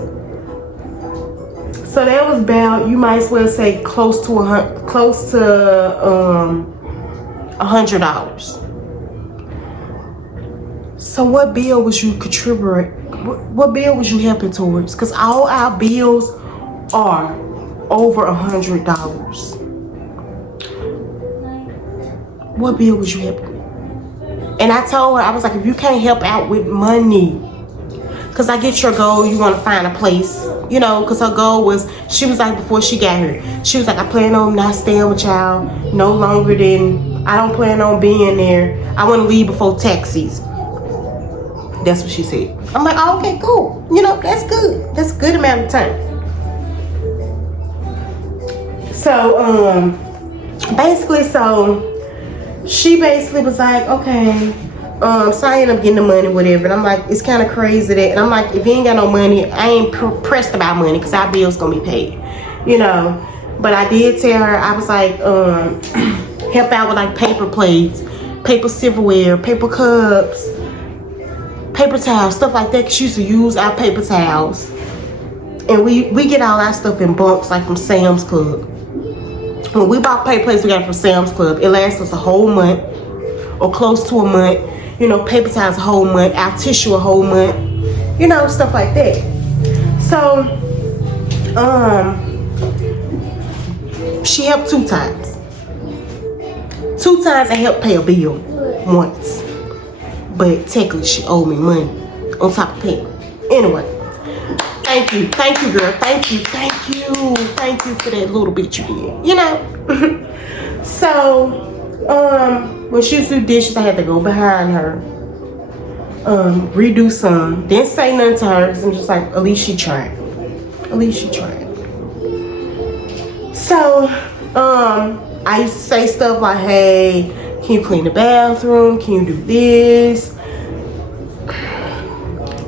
So that was about, you might as well say close to $100. So what bill was you contributing? What bill was you helping towards? Because all our bills are over $100. What bill was you helping? And I told her, I was like, if you can't help out with money, because I get your goal, you want to find a place, you know, because her goal was, she was like, before she got here, she was like, I plan on not staying with y'all no longer than, I don't plan on being there. I want to leave before tax season. That's what she said. I'm like, oh, okay, cool. You know, that's good. That's a good amount of time. So, basically, so she basically was like, okay, so I ended up getting the money, whatever. And I'm like, it's kind of crazy that, and I'm like, if you ain't got no money, I ain't pressed about money because our bill's gonna be paid, you know. But I did tell her, I was like, help out with like paper plates, paper silverware, paper cups, paper towels, stuff like that. Cause she used to use our paper towels, and we get all our stuff in bulks, like from Sam's Club. When we bought paper plates, we got it from Sam's Club. It lasts us a whole month or close to a month. You know, paper towels a whole month, our tissue a whole month, you know, stuff like that. So, she helped 2 times. 2 times I helped pay a bill once. But technically she owed me money on top of paying. Anyway, thank you girl, thank you for that little bit you did, you know. So, when she used to do dishes, I had to go behind her, redo some. Didn't say nothing to her, because I'm just like, at least she tried. At least she tried. So, I used to say stuff like, hey, can you clean the bathroom? Can you do this?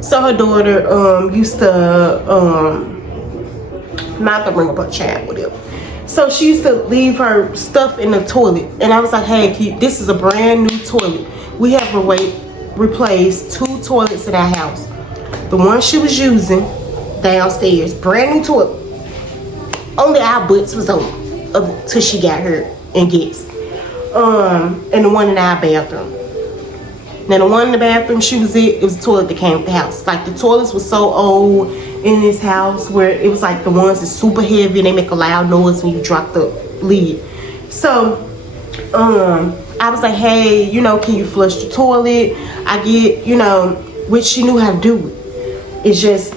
So her daughter used to, not to bring up her child, whatever. So she used to leave her stuff in the toilet. And I was like, hey, this is a brand new toilet. We have replaced 2 toilets in our house. The one she was using downstairs, brand new toilet. Only our butts was on till she got her and guests. And the one in our bathroom. Now the one in the bathroom she was in, it was a toilet that came with the house. Like the toilets was so old in this house where it was like the ones that's super heavy and they make a loud noise when you drop the lid. So I was like, hey, you know, can you flush the toilet? I get, you know, which she knew how to do it. It's just,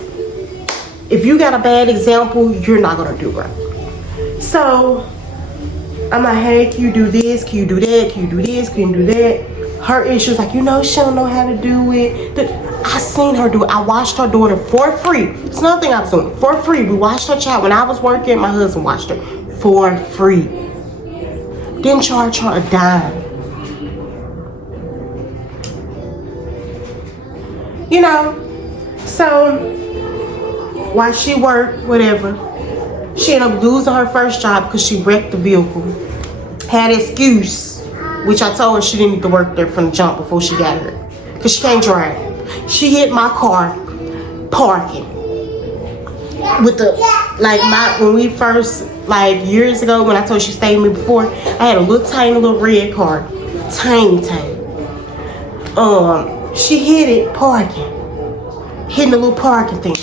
if you got a bad example, you're not gonna do right. So I'm like, hey, can you do this? Can you do that? Can you do this? Can you do that? Her issue is like, you know, she don't know how to do it. I seen her do it. I watched her daughter for free. It's another thing I was doing for free. We watched her child when I was working. My husband watched her for free. Didn't charge her a dime. You know, so while she worked, whatever, she ended up losing her first job because she wrecked the vehicle. Had an excuse, which I told her she didn't need to work there from the jump before she got here. Because she can't drive. She hit my car parking. With the, like when we first, like years ago when I told you she stayed with me before, I had a tiny little red car. Tiny. She hit it parking. Hitting the little parking thing.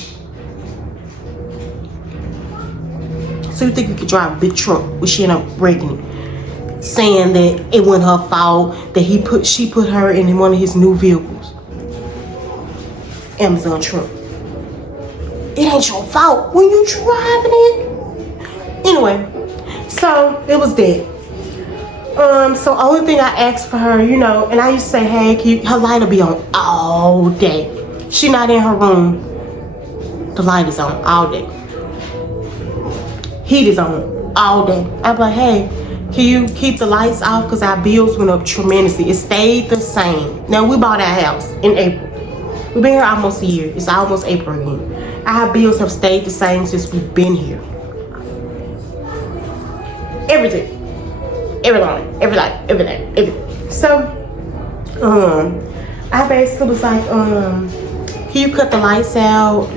So you think you could drive a big truck, but she ended up wrecking it. Saying that it wasn't her fault, that she put her in one of his new vehicles. Amazon truck. It ain't your fault when you driving it. Anyway, so it was that. So only thing I asked for her, you know, and I used to say, hey, her light will be on all day. She not in her room. The light is on all day. Heat is on all day. I'm like, hey, can you keep the lights off? Because our bills went up tremendously. It stayed the same. Now, we bought our house in April. We've been here almost a year. It's almost April again. Our bills have stayed the same since we've been here. Everything. Everything. So, I basically was like, can you cut the lights out?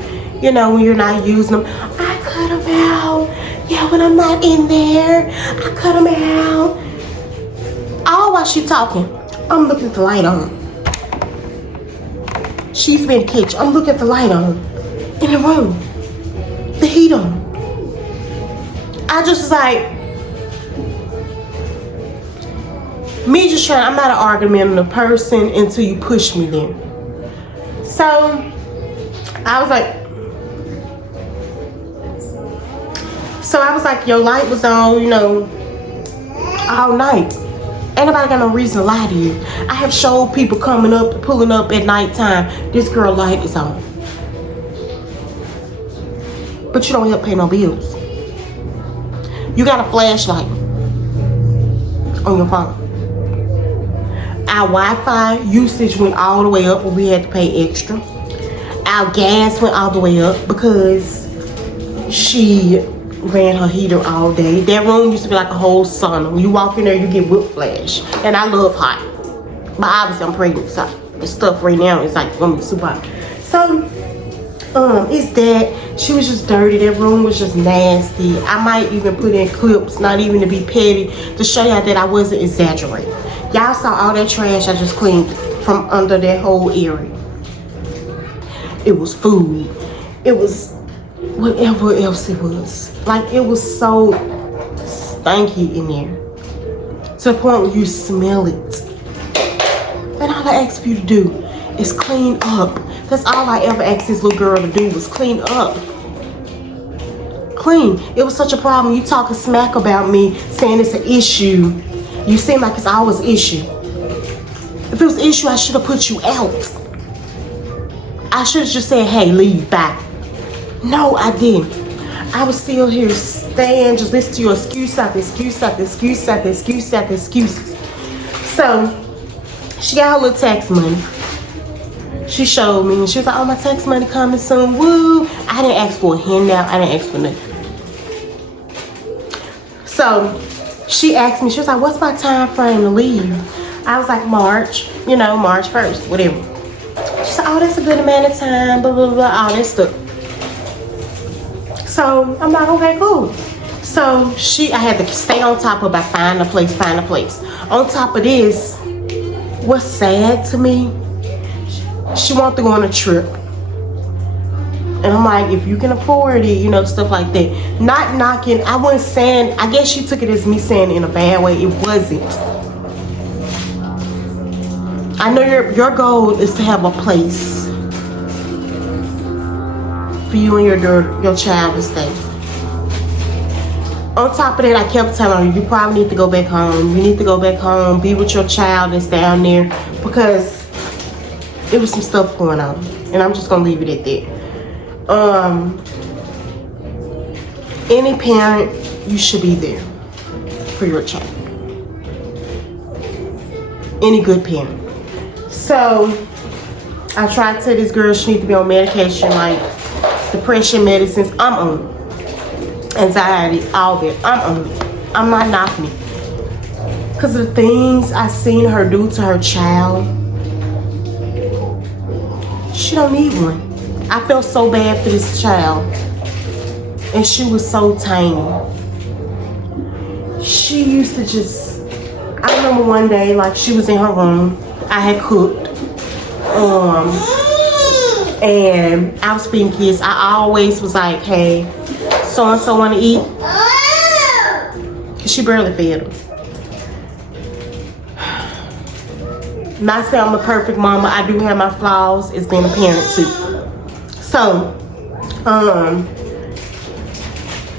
You know, when you're not using them. I cut them out. Yeah, when I'm not in there, I cut them out. All while she talking, I'm looking at the light on. She's been in the kitchen. I'm looking at the light on. In the room. The heat on. I just was like, me just trying, I'm not an argumentative person until you push me there. So, I was like, So I was like, your light was on, you know, all night. Ain't nobody got no reason to lie to you. I have showed people coming up, pulling up at nighttime. This girl light is on. But you don't help pay no bills. You got a flashlight on your phone. Our Wi-Fi usage went all the way up when we had to pay extra. Our gas went all the way up because she ran her heater all day. That room used to be like a whole sauna. When you walk in there, you get whiplash. And I love hot. But obviously I'm pregnant, so the stuff right now is like gonna be super hot. So it's that. She was just dirty. That room was just nasty. I might even put in clips, not even to be petty, to show y'all that I wasn't exaggerating. Y'all saw all that trash I just cleaned from under that whole area. It was food. It was whatever else it was. Like, it was so stanky in there. To the point where you smell it. And all I ask for you to do is clean up. That's all I ever asked this little girl to do was clean up. Clean. It was such a problem. You talking smack about me, saying it's an issue. You seem like it's always an issue. If it was an issue, I should have put you out. I should have just said, hey, leave, bye. No, I didn't. I was still here staying, just listen to your excuse after excuse after excuse after excuse after excuses. So, she got her little tax money. She showed me, and she was like, oh, my tax money coming soon, woo. I didn't ask for a handout, I didn't ask for nothing. So, she asked me, she was like, what's my time frame to leave? I was like, March, you know, March 1st, whatever. She said, oh, that's a good amount of time, blah, blah, blah, all that stuff. So, I'm like, okay, cool. So, I had to stay on top of, find a place. On top of this, what's sad to me, she wanted to go on a trip. And I'm like, if you can afford it, you know, stuff like that. Not knocking, I wasn't saying, I guess she took it as me saying it in a bad way. It wasn't. I know your goal is to have a place for you and your child to stay. On top of that, I kept telling her, you probably need to go back home. You need to go back home, be with your child that's down there, because there was some stuff going on. And I'm just gonna leave it at that. Any parent, you should be there for your child. Any good parent. So I tried to tell this girl she needs to be on medication like depression medicines. I'm on it. Anxiety, all that. I'm on it. I'm not knocking it. Because of the things I seen her do to her child, she don't need one. I felt so bad for this child. And she was so tiny. She used to just, I remember one day, like, she was in her room. I had cooked. And I was feeding kids. I always was like, hey, so-and-so want to eat? Because she barely fed them. Not saying I'm a perfect mama. I do have my flaws as being a parent too. So,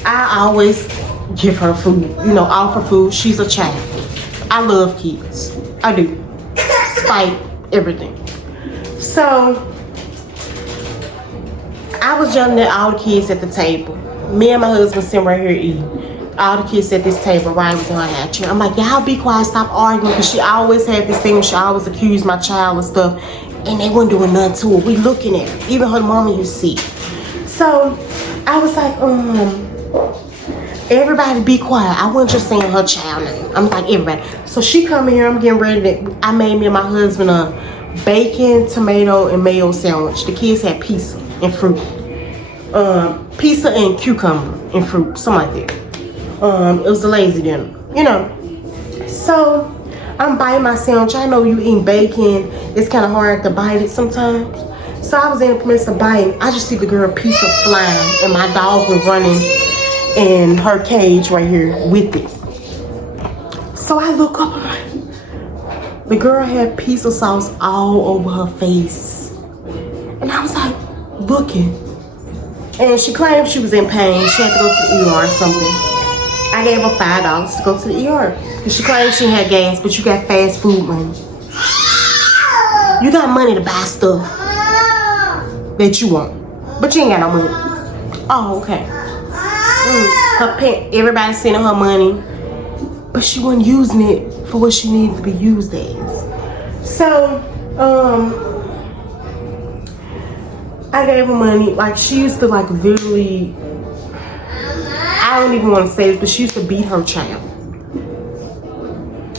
I always give her food, you know, offer food. She's a child. I love kids. I do. Despite everything. So, I was yelling at all the kids at the table. Me and my husband sitting right here eating. All the kids at this table, Ryan was in her hat chair. I'm like, y'all be quiet, stop arguing, because she always had this thing where she always accused my child of stuff, and they weren't doing nothing to her. We looking at her. Even her mama you see. So I was like, everybody be quiet. I wasn't just saying her child name. I'm like, everybody. So she come in here, I'm getting ready to, I made me and my husband a bacon, tomato, and mayo sandwich. The kids had pizza and fruit. Pizza and cucumber and fruit, something like that. It was a lazy dinner, you know. So I'm biting my sandwich. I know you eating bacon, it's kind of hard to bite it sometimes. So I was in the midst of biting. I just see the girl pizza flying, and my dog was running in her cage right here with it. So I look up, the girl had pizza sauce all over her face, and I was like looking. And she claimed she was in pain. She had to go to the ER or something. I gave her $5 to go to the ER. And she claimed she had gas, but you got fast food money. You got money to buy stuff that you want, but you ain't got no money. Oh, okay. Everybody sending her money, but she wasn't using it for what she needed to be used as. So, I gave her money. Like, she used to, like, literally, I don't even want to say this, but she used to beat her child.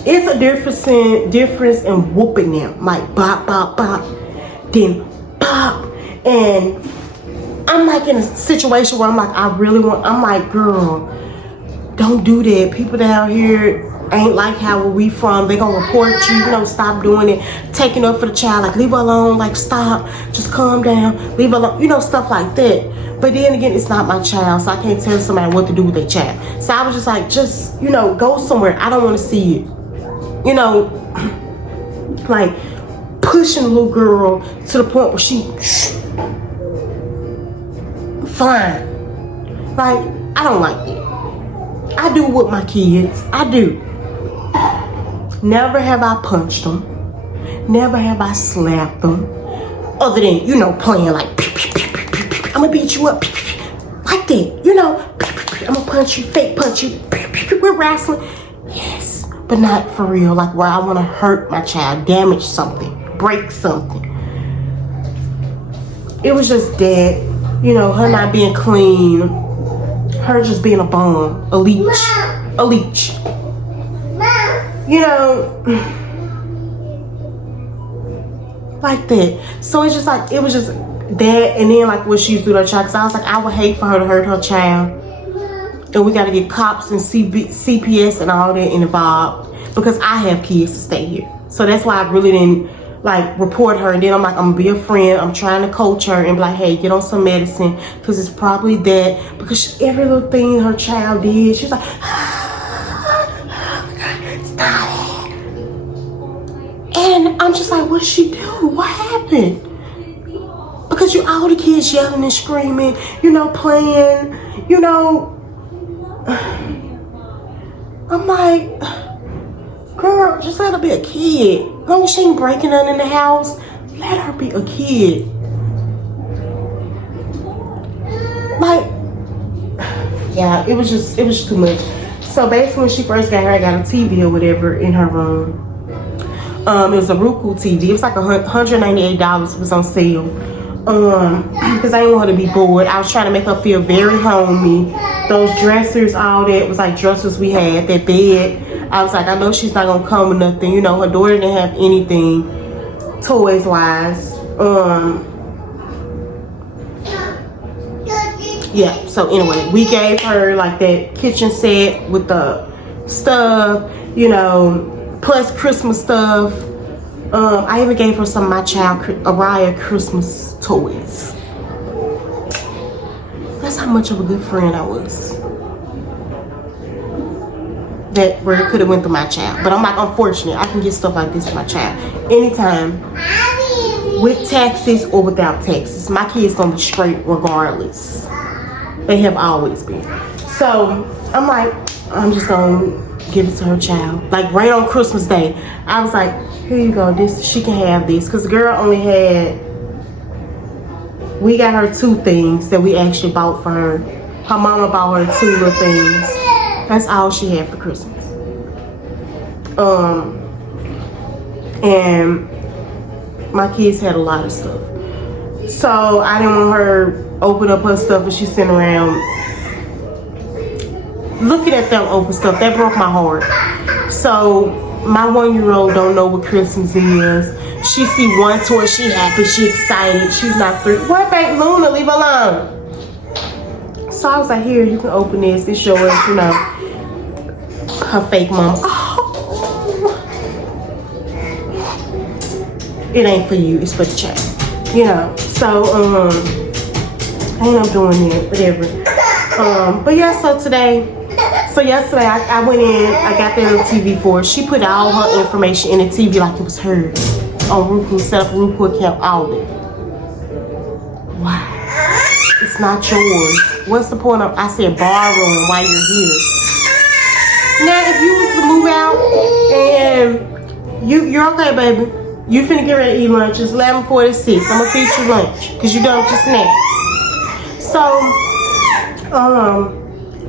It's a difference in whooping them. Like, bop, bop, bop, then pop. And I'm, like, in a situation where I'm, like, I'm, like, girl, don't do that. People down here ain't like how we from. They gonna report you. You know, stop doing it. Taking up for the child. Like, leave her alone. Like, stop. Just calm down. Leave her alone. You know, stuff like that. But then again, it's not my child, so I can't tell somebody what to do with their child. So I was just like, you know, go somewhere. I don't want to see it. You know, like, pushing a little girl to the point where she flying. Like, I don't like it. I do with my kids. I do. Never have I punched them. Never have I slapped them. Other than, you know, playing like, I'm gonna beat you up. Like that, you know. I'm gonna punch you, fake punch you. We're wrestling. Yes, but not for real. Like, where I wanna hurt my child, damage something, break something. It was just that, you know, her not being clean. Her just being a bum, a leech. You know, like that. So it's just like, it was just that, and then like what she used to do to her child. Cause I was like, I would hate for her to hurt her child, and we got to get cops and CPS and all that involved because I have kids to stay here. So that's why I really didn't like report her. And then I'm like, I'm gonna be a friend. I'm trying to coach her and be like, hey, get on some medicine because it's probably that. Because every little thing her child did, she's like, stop. And I'm just like, what'd she do? What happened? Because all the kids yelling and screaming, you know, playing, you know. I'm like, girl, just let her be a kid. As long as she ain't breaking nothing in the house, let her be a kid. Like, yeah, it was just too much. So basically when she first got her, I got a TV or whatever in her room. It was a Roku TV. It was like $198. It was on sale. Because I didn't want her to be bored. I was trying to make her feel very homey. Those dressers, all that was like dressers we had, that bed. I was like, I know she's not gonna come with nothing. You know, her daughter didn't have anything toys wise. Yeah, so anyway, we gave her like that kitchen set with the stuff, you know, plus Christmas stuff. I even gave her some of my child Araya Christmas toys. That's how much of a good friend I was. That where it could have went through my child. But I'm like, unfortunate, I can get stuff like this for my child anytime, with taxes or without taxes. My kids gonna be straight regardless. They have always been. So I'm like, I'm just gonna give it to her child. Like right on Christmas Day, I was like, here you go, this, she can have this. Cause the girl only had, we got her 2 things that we actually bought for her. Her mama bought her 2 little things. That's all she had for Christmas. And my kids had a lot of stuff. So I didn't want her open up her stuff and she's sitting around looking at them open stuff. That broke my heart. So my 1-year-old don't know what Christmas is. She see one toy, she happy, she excited. She's not 3. What, babe? Luna, leave her alone. So I was like, here, you can open this. It's yours, you know. Her fake mom. Oh. It ain't for you, it's for the child. You know. So, I ain't up doing it, whatever. But yeah, so yesterday I went in, I got that little TV for her. She put all her information in the TV like it was hers. On Roku, set up a Roku account, all of it. Wow. It's it's not yours. What's the point of, I said, borrowing while you're here? Now, if you was to move out and you're okay, baby. You finna get ready to eat lunch. It's 11:46. I'm gonna feed you lunch because you done with your snack. So,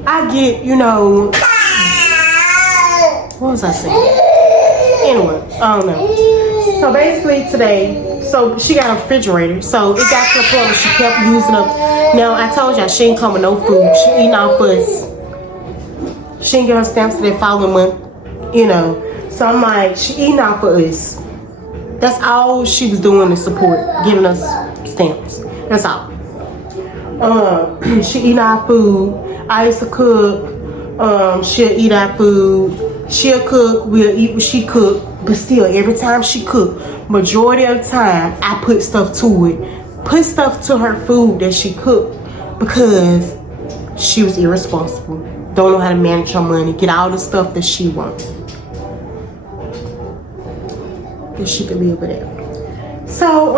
I get, you know, what was I saying? Anyway, I don't know. So basically today, so she got a refrigerator. So it got to the point where she kept using them. Now I told y'all she ain't come with no food. She eating off us. She didn't get her stamps to that following month, you know. So I'm like, she eating off of us. That's all she was doing to support, giving us stamps. That's all. She eat our food. I used to cook. She'll eat our food. She'll cook. We'll eat what she cook. But still, every time she cook, majority of the time, I put stuff to it. Put stuff to her food that she cooked because she was irresponsible. Don't know how to manage her money. Get all the stuff that she wants. That she could live with it. So,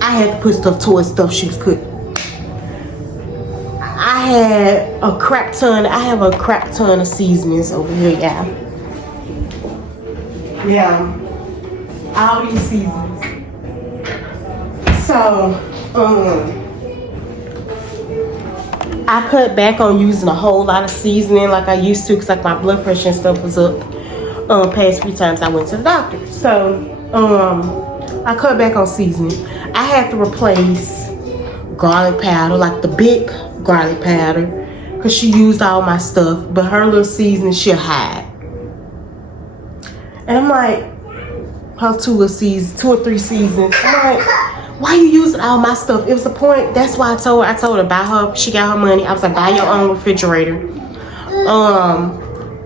I had to put stuff towards stuff she was cooking. I have a crap ton of seasonings over here, y'all. Yeah. All these seasonings. So, I cut back on using a whole lot of seasoning like I used to because like my blood pressure and stuff was up. Past 3 times I went to the doctor. So, I cut back on seasoning. I had to replace garlic powder, like the big garlic powder, because she used all my stuff, but her little seasoning she'll hide. And I'm like, her 2 or 3 seasons. I'm like, why you using all my stuff? It was a point. That's why I told her buy her. She got her money. I was like, buy your own refrigerator,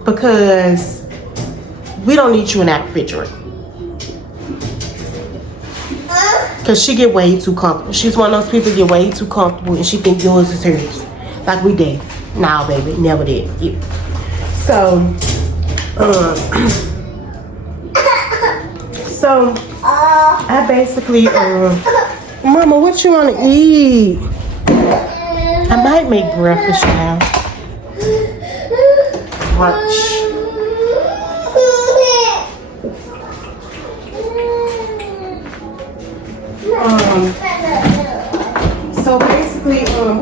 because we don't need you in that refrigerator. Because she get way too comfortable. She's one of those people that get way too comfortable and she think yours is hers. Like we did. Nah, baby. Never did. Yeah. So, I basically, Mama, what you want to eat? I might make breakfast now. Watch. So basically, I'm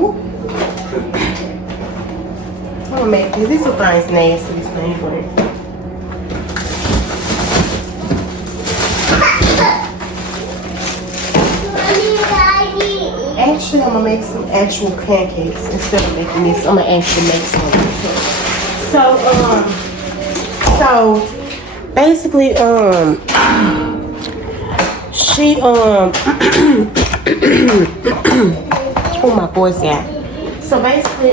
gonna make these. These are things nasty, these things. Actually, I'm gonna make some actual pancakes instead of making this. I'm gonna actually make some. So basically, she oh my voice out. So basically,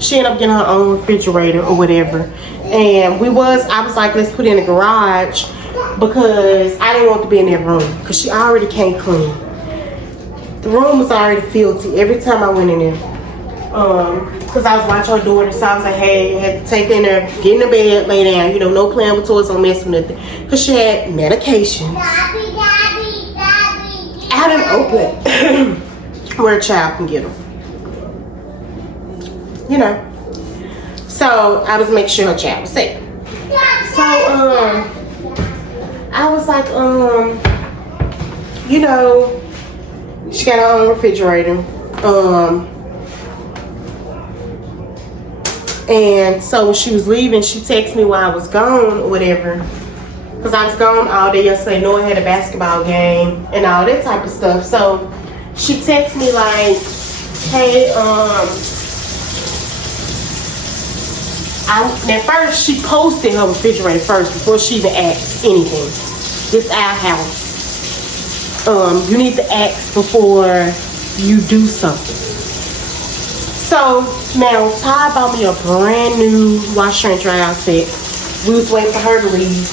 she ended up getting her own refrigerator or whatever. And I was like, let's put it in the garage because I didn't want to be in that room because she already can't clean. The room was already filthy every time I went in there. Because I was watching her daughter, so I was like, hey, I had to take her in there, get in the bed, lay down, you know, no playing with toys, don't mess with nothing. Because she had medications. I didn't open where a child can get them. You know. So I was making sure her child was safe. So I was like, you know, she got her own refrigerator. And so when she was leaving, she texted me while I was gone or whatever. Because I was gone all day yesterday. Noah had a basketball game and all that type of stuff. So she texted me like, hey, at first she posted her refrigerator first before she even asked anything. This our house. You need to ask before you do something. So now Ty bought me a brand new washer and dryer set. We was waiting for her to leave.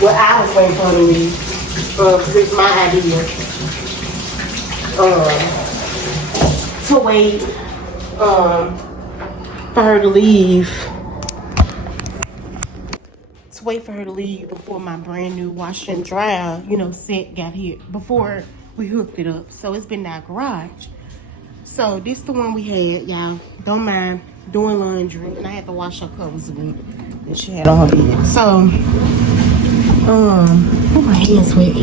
Well, I was waiting for her to leave. Because it's my idea. To wait for her to leave. To to wait for her to leave before my brand new washer and dryer, you know, set got here, before we hooked it up. So it's been in our garage. So this the one we had, y'all. Don't mind doing laundry. And I had to wash her covers again that she had on her bed. So, oh, my hands wet.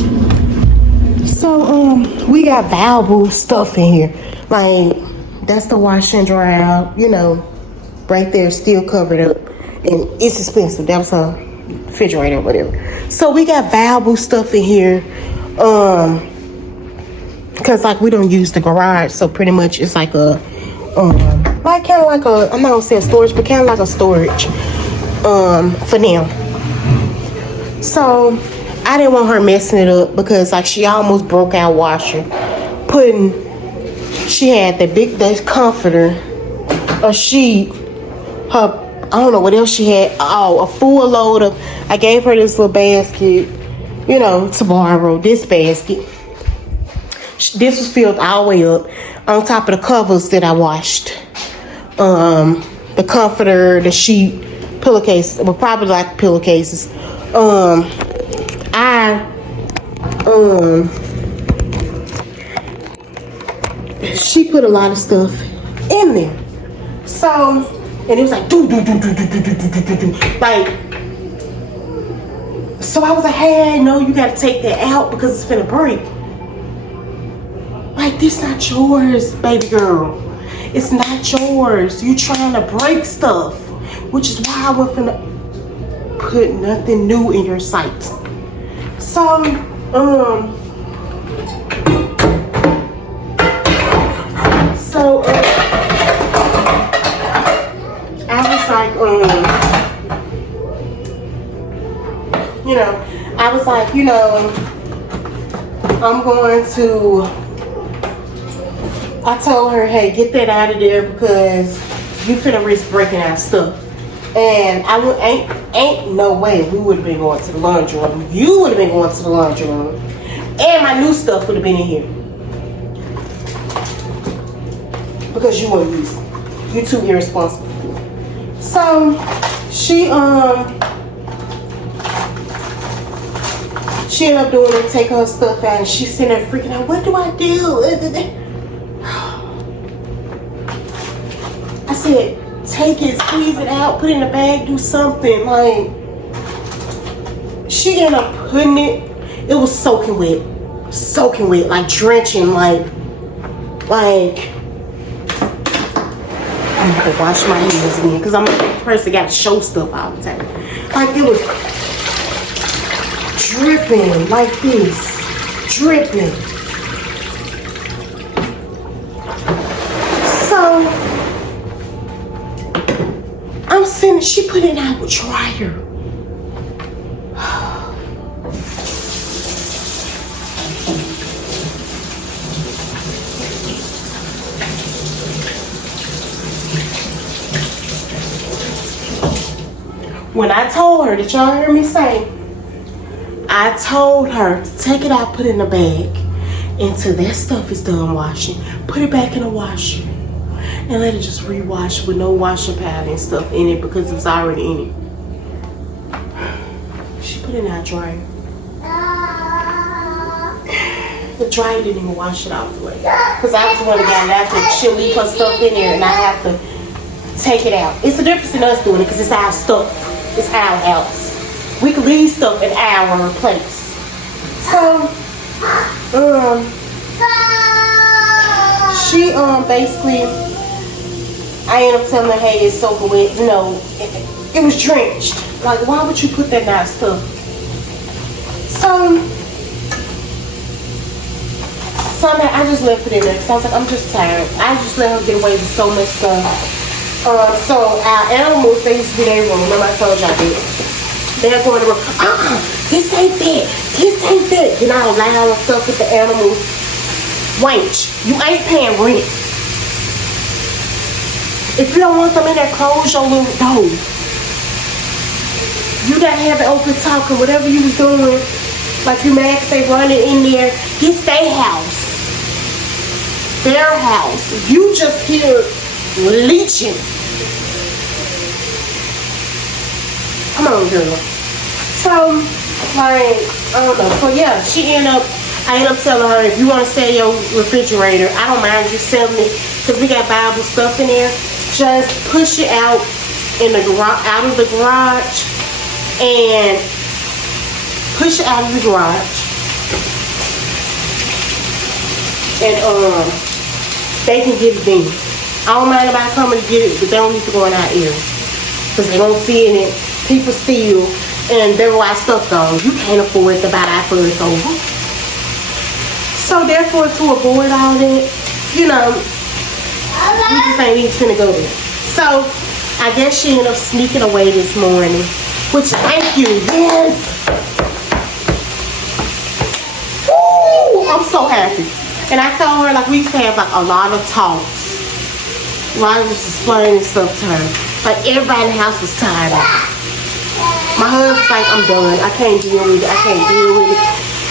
So, we got valuable stuff in here. Like, that's the washer and dryer, you know, right there, still covered up. And it's expensive. That was her refrigerator or whatever. So we got valuable stuff in here. Because like we don't use the garage, so pretty much it's like a like kind of like a, I'm not gonna say a storage, but kind of like a storage for now. So I didn't want her messing it up because like she almost broke our washer. She had the comforter, a sheet, her, I don't know what else she had. Oh, a full load of, I gave her this little basket, you know, to borrow this basket. This was filled all the way up on top of the covers that I washed. The comforter, the sheet, pillowcase, well, probably like pillowcases. She put a lot of stuff in there. So, and it was like, like, so I was like, hey, no, you gotta take that out because it's finna break. Like, this not yours, baby girl. It's not yours. You trying to break stuff, which is why I wasn't finna put nothing new in your sight. So, I was like, you know, I was like, you know, I'm going to, I told her, hey, get that out of there because you finna risk breaking our stuff. And ain't no way we would have been going to the laundry room. You would have been going to the laundry room. And my new stuff would have been in here. Because you wouldn't use it. You're too irresponsible. So she ended up doing it, taking her stuff out, and she's sitting there freaking out. What do I do? I said, take it, squeeze it out, put it in a bag, do something. Like, she ended up putting it. It was soaking wet, like drenching, like. I'm gonna wash my hands again because I'm a person that got to show stuff all the time. Like, it was dripping like this, dripping. So I'm sitting, she put it out with dryer. When I told her, did y'all hear me say? I told her to take it out, put it in a bag, until that stuff is done washing. Put it back in the washer and let it just rewash with no washing powder and stuff in it because it was already in it. She put it in our dryer. The dryer didn't even wash it out the way. Because I was the one that got it after. She'll leave her stuff in there and I have to take it out. It's the difference in us doing it because it's our stuff. It's our house. We can leave stuff in our place. So, she basically, I ended up telling her, hey, it's soaking wet. You know, it was drenched. Like, why would you put that nice stuff? So, Sunday, I just left it in there because I was like, I'm just tired. I just let her get away with so much stuff. So our animals, they used to be their room. Remember I told y'all that. They're going to the room. This ain't that. This ain't that. You know, loud stuff with the animals. Wench, you ain't paying rent. If you don't want them in there, close your little door. You gotta have it open talking. Whatever you was doing, like you mad they running in there. It's their house. Their house. You just here leeching. Come on, girl. So, like, I don't know. So yeah, I end up telling her, if you want to sell your refrigerator, I don't mind you selling it because we got Bible stuff in there. Just push it out in the out of the garage and push it out of the garage. And they can get it then. I don't mind about coming to get it, but they don't need to go in our ear because they don't see it. People steal, and there why stuff goes. You can't afford to buy that first over. So therefore, to avoid all that, you know, we just ain't even finna go there. So I guess she ended up sneaking away this morning, which thank you, yes. Woo, I'm so happy. And I told her, like, we used to have like a lot of talks. While I was explaining stuff to her. Like, everybody in the house was tired of it. My husband's like, I'm done. I can't deal with it. I can't deal with it.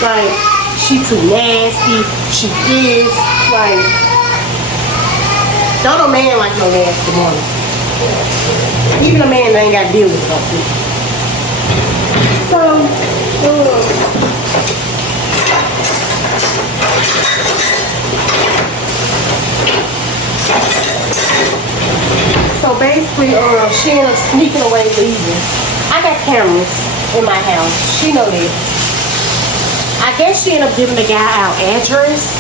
Like, she too nasty. She is. Like, don't a man like no nasty woman. Even a man that ain't got to deal with something. So basically, she ended up sneaking away leaving. I got cameras in my house. She know that. I guess she ended up giving the guy our address.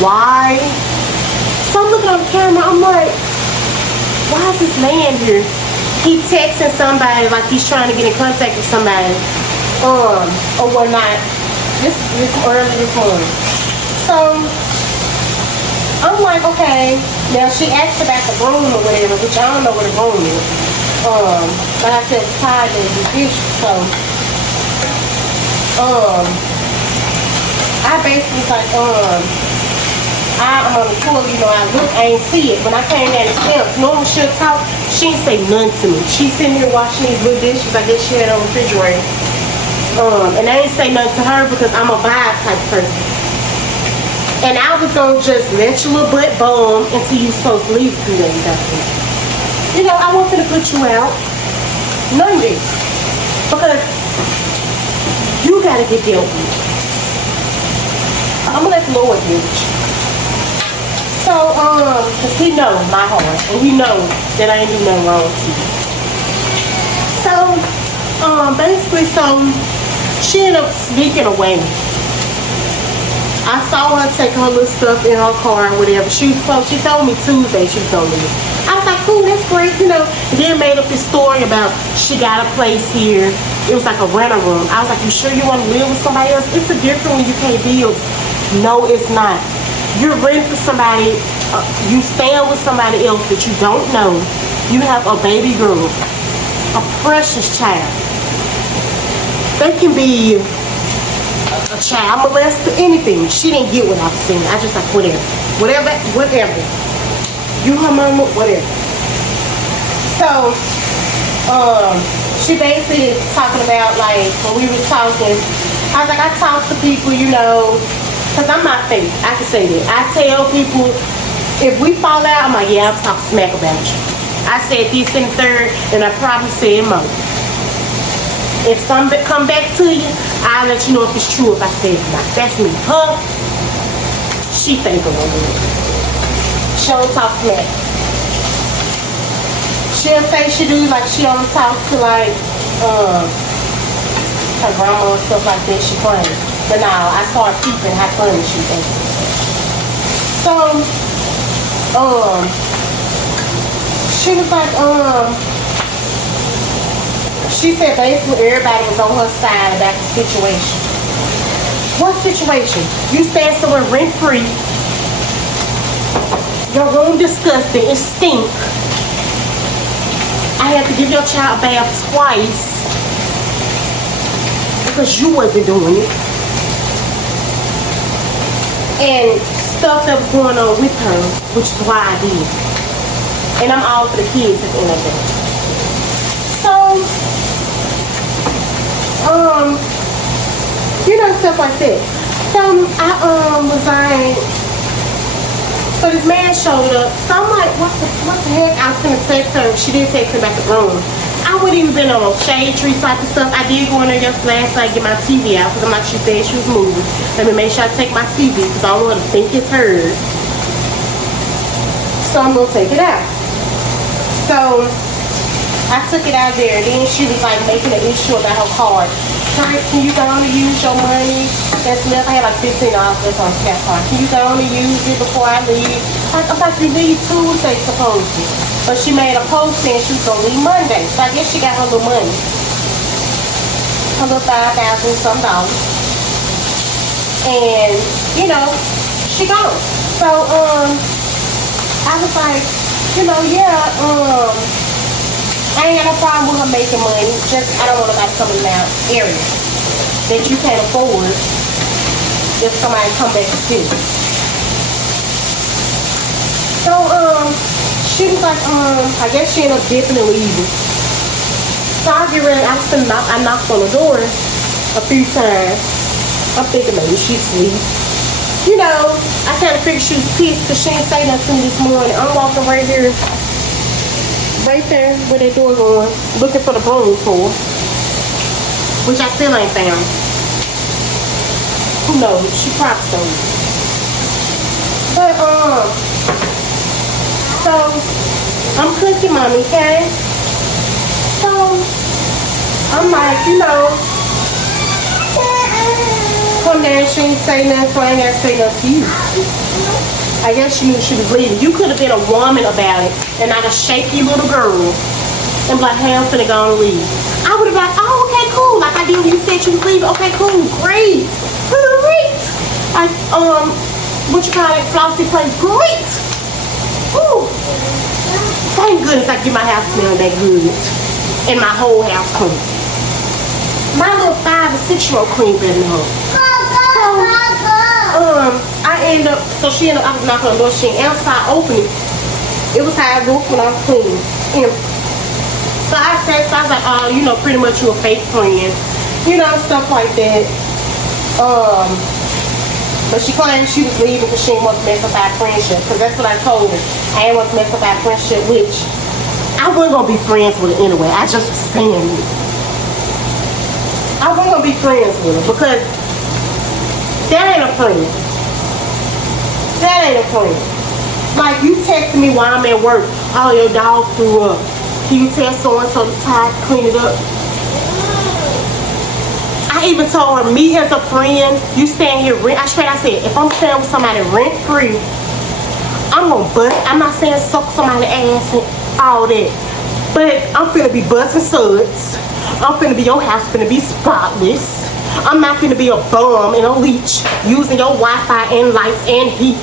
Why? So I'm looking on the camera. I'm like, why is this man here? He texting somebody like he's trying to get in contact with somebody. Or whatnot. This early this morning. So I'm like, okay. Now she asked about the room or whatever, which I don't know what the room is. But I said it's tired of the dish, so I basically was like, I'm on the toilet, you know, I look, I ain't see it. When I came down the steps, normal she'll talk, she ain't say nothing to me. She's sitting here washing these little dishes, I guess she had on the refrigerator. And I ain't say nothing to her because I'm a vibe type person. And I was gonna just let your little butt bum until you supposed to leave 2 days after. You know, I wasn't gonna put you out. None of this. Because you gotta get dealt with. I'm gonna let the Lord deal with you. So, cause he knows my heart. And he knows that I ain't do nothing wrong to you. So, basically, she ended up sneaking away. I saw her take her little stuff in her car or whatever. She told me Tuesday she was gonna leave. I was like, cool, that's great, you know. And then made up this story about she got a place here. It was like a rental room. I was like, you sure you want to live with somebody else? It's a different when you can't deal. No, it's not. You're renting for somebody. You stand with somebody else that you don't know. You have a baby girl, a precious child. They can be a child molester, anything. She didn't get what I was saying. I just like, whatever. You her mama, whatever. So, she basically is talking about, like, when we were talking, I was like, I talk to people, you know, because I'm not fake. I can say that. I tell people, if we fall out, I'm like, yeah, I'm talking smack about you. I said this and third, and I probably said more. If something come back to you, I'll let you know if it's true if I say it or not. That's me. Her, she fake a little bit. She don't talk smack. She'll say she do, like she only talk to like her grandma and stuff like that. She funny. But now I saw her peeping how funny she is. So, she was like, she said basically everybody was on her side about the situation. What situation? You stand somewhere rent free. Your room disgusting. It stink. I had to give your child a bath twice because you wasn't doing it. And stuff that was going on with her, which is why I did. And I'm all for the kids at the end of the day. So, you know, stuff like that. So I was like, so this man showed up. So I'm like, what the heck? I was gonna text her. She didn't text me about the room. I wouldn't even been on shade tree type of stuff. I did go in there just last night get my TV out because I'm like she said she was moving. Let me make sure I take my TV because I don't want to think it's hers. So I'm gonna take it out. So I took it out there. Then she was like making an issue about her card. Right, can you go on and use your money that's left? I had like $15 left on Snap card. Can you go on and use it before I leave? I'm like, you leave Tuesday supposed to. But she made a post saying she was gonna leave Monday. So I guess she got her little money. Her little $5,000 some dollars. And, you know, she gone. So, I was like, you know, yeah, I ain't got no problem with her making money. Just I don't want nobody coming out area that you can't afford if somebody come back to see. So she was like, I guess she ended up dipping and leaving. So I get ready. I knocked on the door a few times. I'm thinking maybe she's asleep. You know, I kind of figured she was pissed because she didn't say nothing to me this morning. I'm walking right here. Right there where that door going, looking for the broom for, which I still ain't found. Who knows? She probably stole it. But so I'm cooking, mommy, okay? So I'm like, you know, come there, she ain't say nothing, so I ain't gotta say nothing to you. I guess she knew she was leaving. You could have been a woman about it and not a shaky little girl and be like, hey, I'm finna go and leave. I would have been like, oh, okay, cool. Like I did when you said you was leaving. Okay, cool, great. Great. Like, what you call it? Frosty place. Great. Ooh. Thank goodness I get my house smelling that good. And my whole house clean. My little 5 or 6-year-old clean better than her. I ended up, so she ended up, I was knocking on the door, she didn't answer, I opened it. It was how I looked when I was cleaning. And so I said, so I was like, oh, you know, pretty much you a fake friend. You know, stuff like that. But she claimed she was leaving because she didn't want to mess up our friendship. Because that's what I told her. I didn't want to mess up our friendship, which I wasn't going to be friends with her anyway. I just was saying it. I wasn't going to be friends with her because that ain't a friend. That ain't a friend. Like, you texting me while I'm at work. Oh, your dog threw up. Can you tell so-and-so to tie, clean it up? I even told her, me as a friend, you staying here rent. I said, if I'm staying with somebody rent-free, I'm gonna bust. I'm not saying suck somebody's ass and all that. But I'm finna be busting suds. I'm finna be, your house finna be spotless. I'm not finna be a bum and a leech using your Wi-Fi and lights and heat.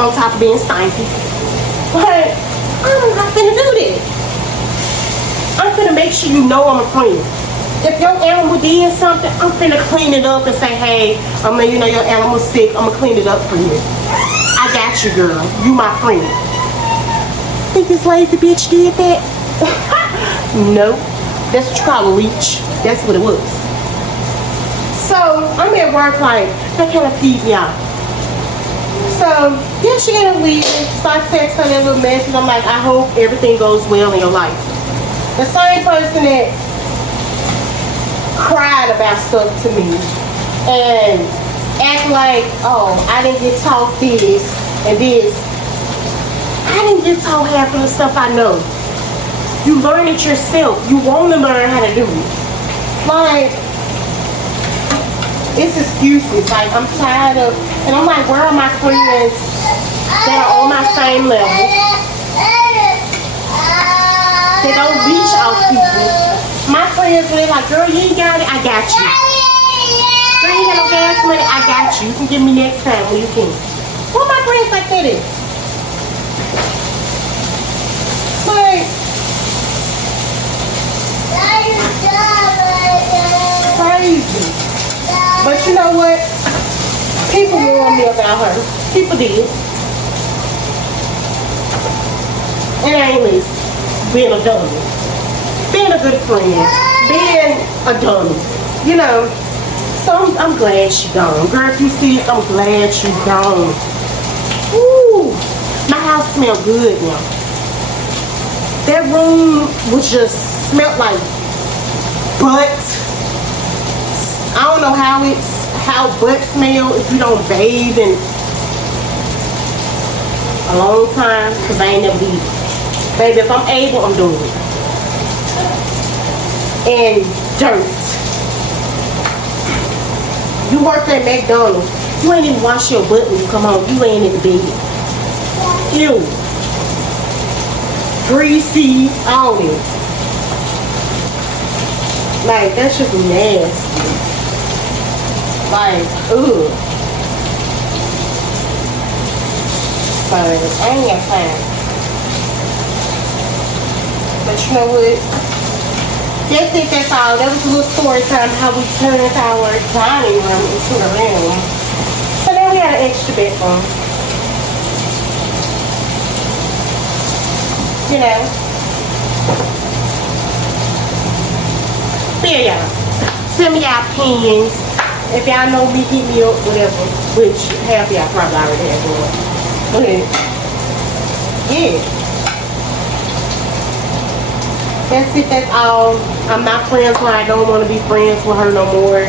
On top of being stinky. But I'm not finna do that. I'm finna make sure you know I'm a friend. If your animal did something, I'm finna clean it up and say, hey, I'm gonna, you know, your animal's sick, I'm gonna clean it up for you. I got you, girl. You my friend. Think this lazy bitch did that? No. That's what you call a leech. That's what it was. So I'm at work like, that kind of peed me off. So yeah, she ended up leaving. So I text her that little message. I'm like, I hope everything goes well in your life. The same person that cried about stuff to me and act like, oh, I didn't get taught this and this. I didn't get taught half of the stuff I know. You learn it yourself. You want to learn how to do it. Like, it's excuses. Like, I'm tired of, and I'm like, where are my friends that are on my same level? They don't reach out people. My friends, when they're like, girl, you ain't got it, I got you. Girl, you ain't got no gas money, I got you. You can give me next time when you can. What my friends like that is? Like, crazy. But you know what? People warned me about her. People did. And I ain't least being a dummy. Being a good friend. Being a dummy. You know. So I'm glad she gone. Girl, if you see it, I'm glad she gone. Ooh. My house smells good now. That room was just smelled like butt. I don't know how butt smell if you don't bathe in a long time, because I ain't never did it. Baby, if I'm able, I'm doing it. And dirt. You work at McDonald's, you ain't even wash your butt when you come home. You laying in the bed. Ew. Greasy, all this. Like, that's just nasty. Like, ugh. So, I ain't got time. But you know what? That's it, that's all. That was a little story time how we turned our dining room into the room. So now we got an extra bedroom. You know. But yeah, y'all. Send me y'all opinions. If y'all know me, hit me up, whatever. Which half y'all probably already have one. But yeah. That's it, that's all. I'm not friends with her. I don't want to be friends with her no more.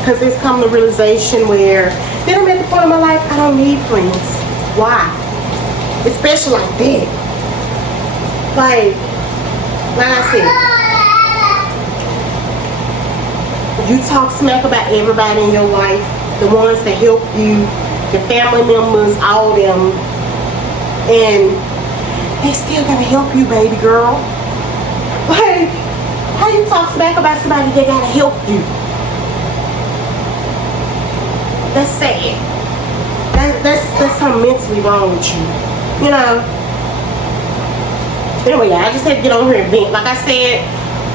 Because it's come to realization where then I'm at the point of my life, I don't need friends. Why? Especially like that. Like I said, you talk smack about everybody in your life, the ones that help you, your family members, all them, and they still gotta help you, baby girl. Like, how you talk smack about somebody that gotta help you? That's sad. That's something mentally wrong with you. You know? Anyway, I just had to get on here and vent. Like I said,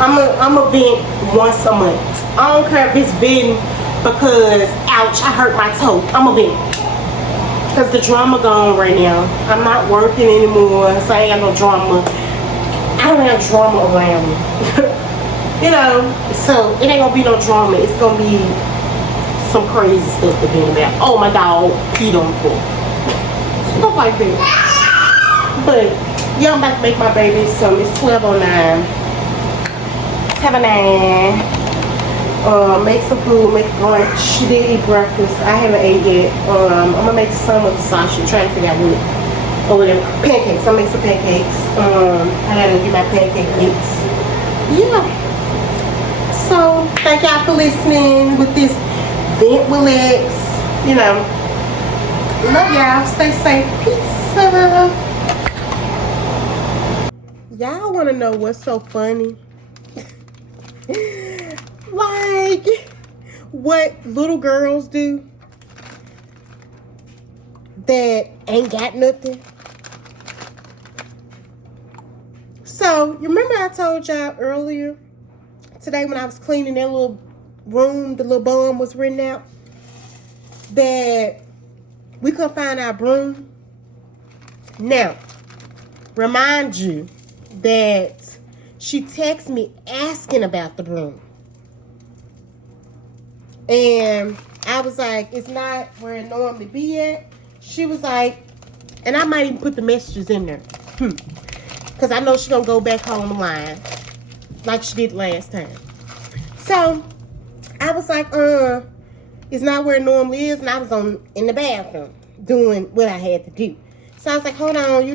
I'm a vent once a month. I don't care if it's venting because, ouch, I hurt my toe. I'm a vent. Because the drama gone right now. I'm not working anymore, so I ain't got no drama. I don't have drama around me. You know, so it ain't gonna be no drama. It's gonna be some crazy stuff to be about. Oh, my dog peed on the floor. Stuff like that. But, yeah, I'm about to make my baby some. It's 12:09. 7:09. Make some food, make brunch. She did eat breakfast. I haven't ate yet. I'm gonna make some of the sausage. Trying to figure out what. Or whatever. Pancakes. I'll make some pancakes. I gotta get my pancake mix. Yeah. So thank y'all for listening with this vent relax. You know. Love y'all. Stay safe. Peace. Y'all wanna know what's so funny? Like what little girls do that ain't got nothing. So you remember I told y'all earlier today when I was cleaning that little room, the little bum was written out, that we couldn't find our broom. Now, remind you that she texted me asking about the broom. And I was like, it's not where it normally be at. She was like, and I might even put the messages in there. Because I know she's going to go back home the line. Like she did last time. So, I was like, it's not where it normally is. And I was in the bathroom doing what I had to do. So I was like, hold on,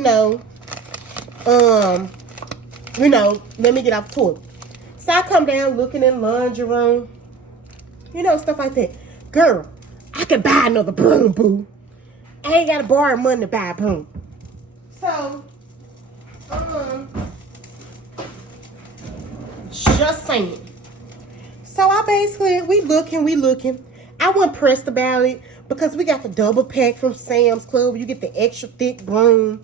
let me get off the toilet. So I come down looking in the laundry room. You know, stuff like that. Girl, I could buy another broom, boo. I ain't got to borrow money to buy a broom. So, just saying. So I basically, we looking. I wasn't pressed about it because we got the double pack from Sam's Club. You get the extra thick broom.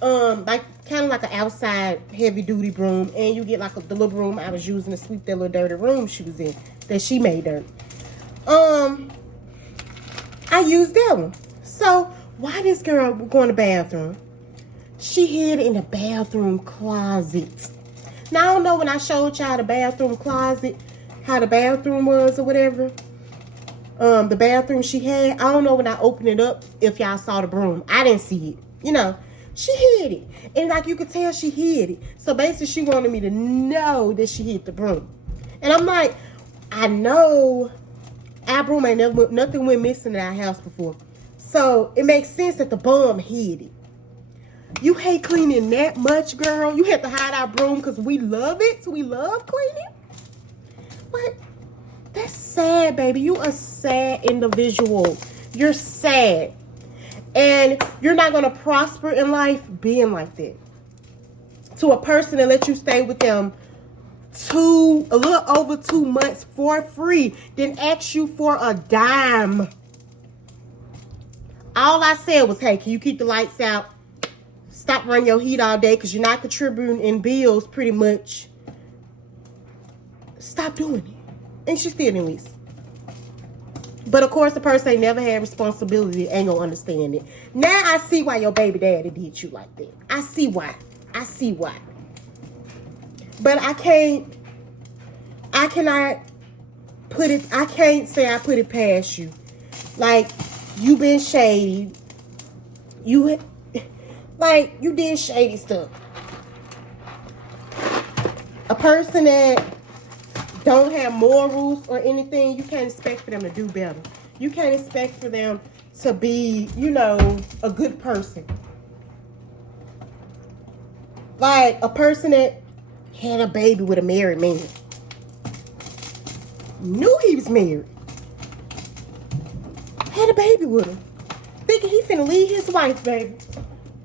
Like kind of like an outside heavy duty broom, and you get like the little broom I was using to sweep that little dirty room she was in that she made dirty. I used that one. So why this girl go in the bathroom? She hid in the bathroom closet. Now I don't know when I showed y'all the bathroom closet, how the bathroom was or whatever. The bathroom she had, I don't know when I opened it up if y'all saw the broom. I didn't see it. You know, She hid it. And like you could tell she hid it. So basically she wanted me to know that she hid the broom. And I'm like, I know our broom ain't never, nothing went missing in our house before. So it makes sense that the bum hid it. You hate cleaning that much, girl? You have to hide our broom because we love it? We love cleaning? What? That's sad, baby. You a sad individual. You're sad. And you're not going to prosper in life being like that. To a person that let you stay with them a little over 2 months for free, then ask you for a dime. All I said was, hey, can you keep the lights out? Stop running your heat all day because you're not contributing in bills pretty much. Stop doing it. And she still didn't listen. But of course, the person ain't never had responsibility ain't gonna understand it. Now I see why your baby daddy did you like that. I see why. I see why. But I can't say I put it past you. Like, you been shady. You did shady stuff. A person that don't have morals or anything, you can't expect for them to do better. You can't expect for them to be, a good person. Like a person that had a baby with a married man. Knew he was married. Had a baby with him. Thinking he finna leave his wife, baby.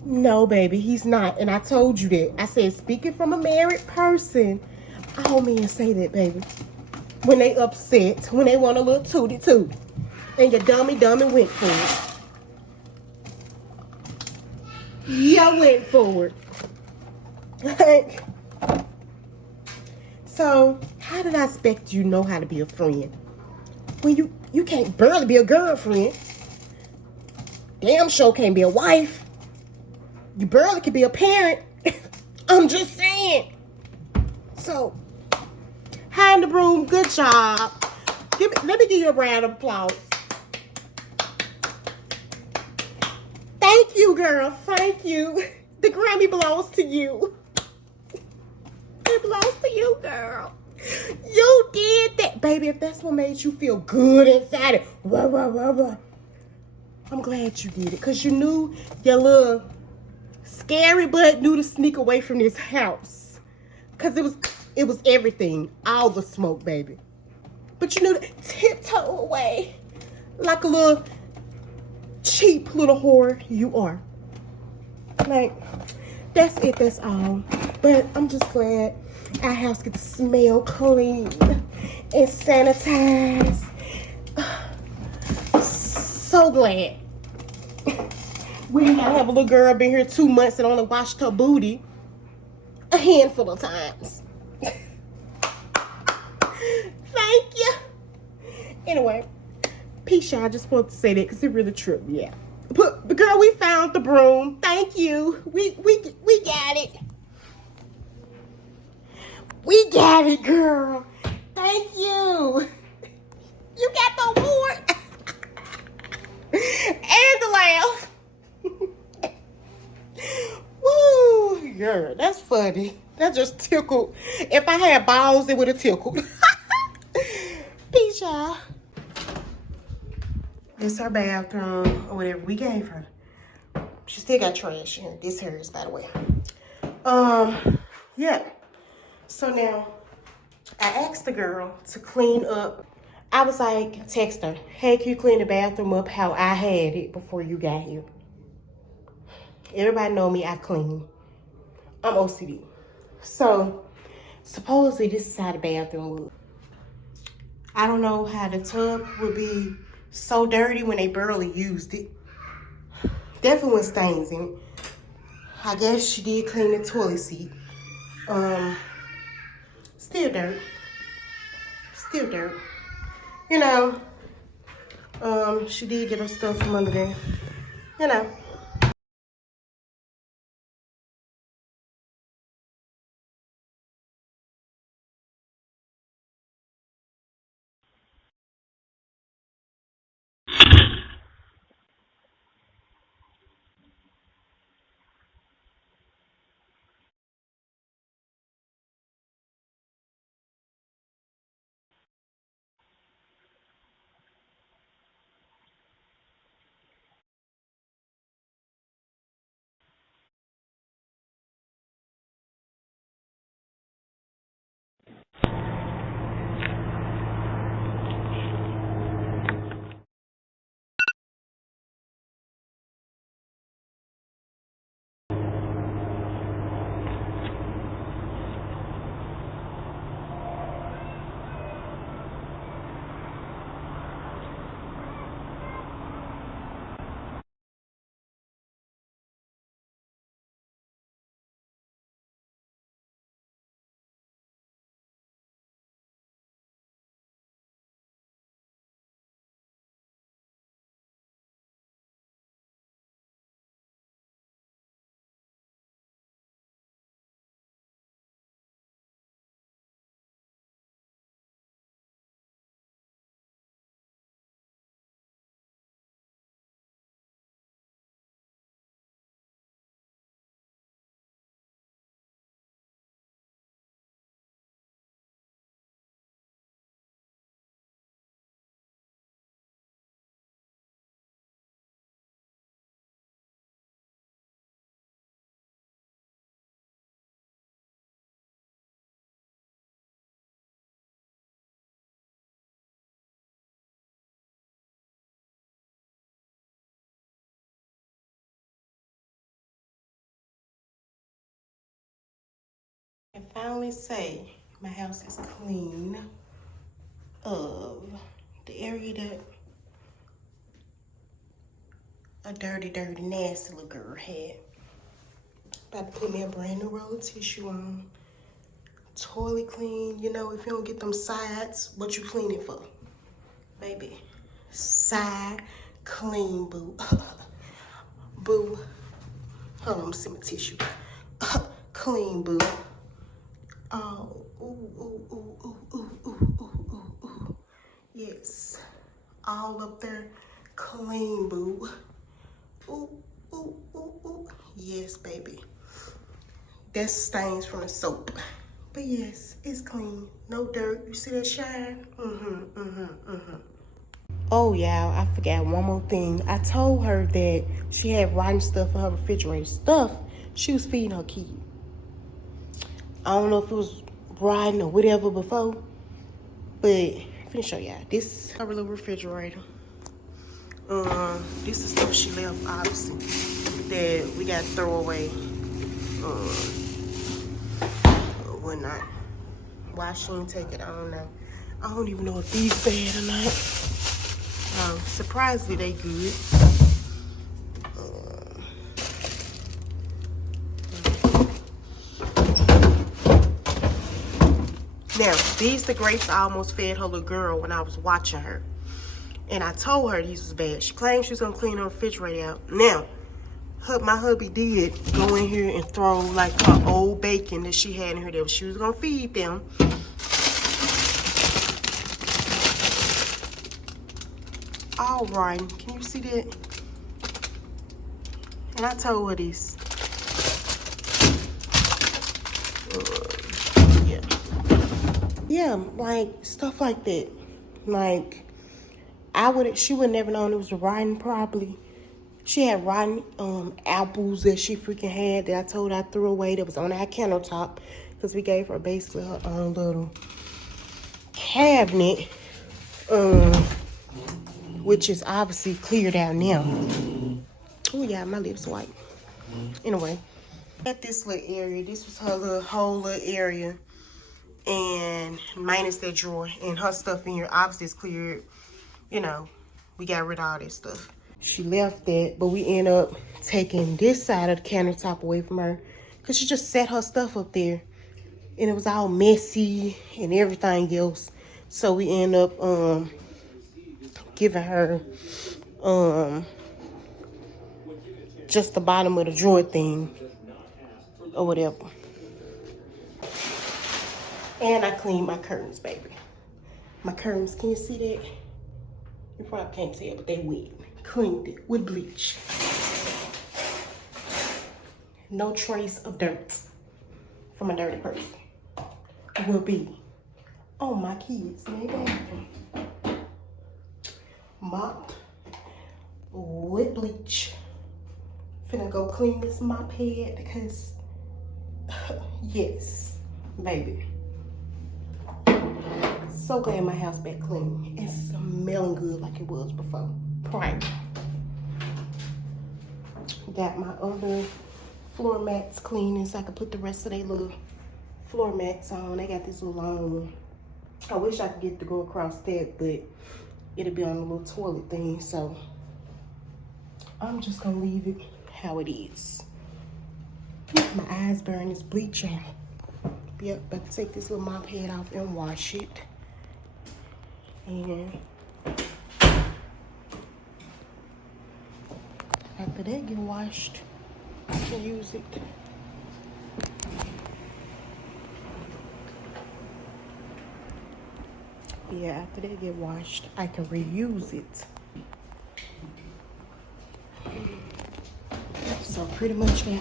No, baby, he's not. And I told you that. I said, speaking from a married person, all men say that, baby. When they upset, when they want a little tootie-toot. And your dummy went for it. You went for it. Like, so, how did I expect you to know how to be a friend? When you can't barely be a girlfriend. Damn sure can't be a wife. You barely can be a parent. I'm just saying. So, hide the broom. Good job. Let me give you a round of applause. Thank you, girl. Thank you. The Grammy belongs to you. It belongs to you, girl. You did that. Baby, if that's what made you feel good inside it, I'm glad you did it. Because you knew your little scary butt knew to sneak away from this house. Because it was everything. All the smoke, baby. But you knew to tiptoe away. Like a little cheap little whore you are. Like, that's it. That's all. But I'm just glad our house gets to smell clean and sanitized. So glad. We didn't have a little girl been here 2 months and only washed her booty a handful of times. Thank you. Anyway, peace, y'all. I just wanted to say that because it really tripped me out. But girl, we found the broom. Thank you. We got it. We got it, girl. Thank you. You got the award. And the laugh. Woo, girl, that's funny. That just tickled. If I had balls, it would have tickled. Peace, y'all. This is her bathroom, or whatever we gave her. She still got trash in here. This hers, by the way. Yeah. So now, I asked the girl to clean up. I was like, text her, hey, can you clean the bathroom up how I had it before you got here? Everybody know me, I clean. I'm OCD. So, supposedly this is how the bathroom would. I don't know how the tub would be so dirty when they barely used it. Definitely with stains in it. I guess she did clean the toilet seat. Still dirt. Still dirt. You know, she did get her stuff from under there. You know. I finally say my house is clean of the area that a dirty, nasty little girl had. About to put me a brand new roll of tissue on. Toilet clean. You know, if you don't get them sides, what you cleaning for? Baby, side clean, boo. Boo. Hold on, let me see my tissue. Clean, boo. Oh, ooh, ooh, ooh, ooh, ooh, ooh, ooh, ooh, ooh. Yes. All up there, clean, boo. Ooh, ooh, ooh, ooh. Yes, baby. That's stains from the soap. But yes, it's clean. No dirt. You see that shine? Oh, yeah, I forgot one more thing. I told her that she had rotten stuff in her refrigerator. Stuff she was feeding her kid. I don't know if it was rotten or whatever before, but I'm finna show y'all. This is her little refrigerator. This is stuff she left, obviously, that we got to throw away. Whatnot. Why she didn't take it, I don't know. I don't even know if these bad or not. Surprisingly, they good. Now, these the grapes I almost fed her little girl when I was watching her. And I told her these was bad. She claimed she was gonna clean her refrigerator out. Now, my hubby did go in here and throw like her old bacon that she had in her that she was gonna feed them. All right, can you see that? And I told her this. Yeah. Yeah, like stuff like that. Like, she would never known it was rotten properly. She had rotten apples that she freaking had that I told her I threw away that was on our countertop because we gave her basically her own little cabinet, which is obviously cleared out now. Oh yeah, my lips white. Anyway, at this little area, this was her whole little area, and minus that drawer and her stuff in here obviously is cleared. You know, we got rid of all this stuff. She left that, but we end up taking this side of the countertop away from her because she just set her stuff up there and it was all messy and everything else. So we end up giving her just the bottom of the drawer thing or whatever. And I cleaned my curtains, baby. My curtains, can you see that? You probably can't tell, but they wet. Cleaned it with bleach. No trace of dirt from a dirty person will be on my kids in their bathroom. Mop with bleach. Finna go clean this mop head because, yes, baby. So glad my house back clean. It's smelling good like it was before. Prior. Got my other floor mats cleaning so I could put the rest of their little floor mats on. They got this little long one. I wish I could get to go across that, but it'll be on a little toilet thing, so I'm just gonna leave it how it is. My eyes burn this bleach out. Yep, about to take this little mop head off and wash it. And after that get washed, I can use it. Yeah, after they get washed, I can reuse it. So pretty much got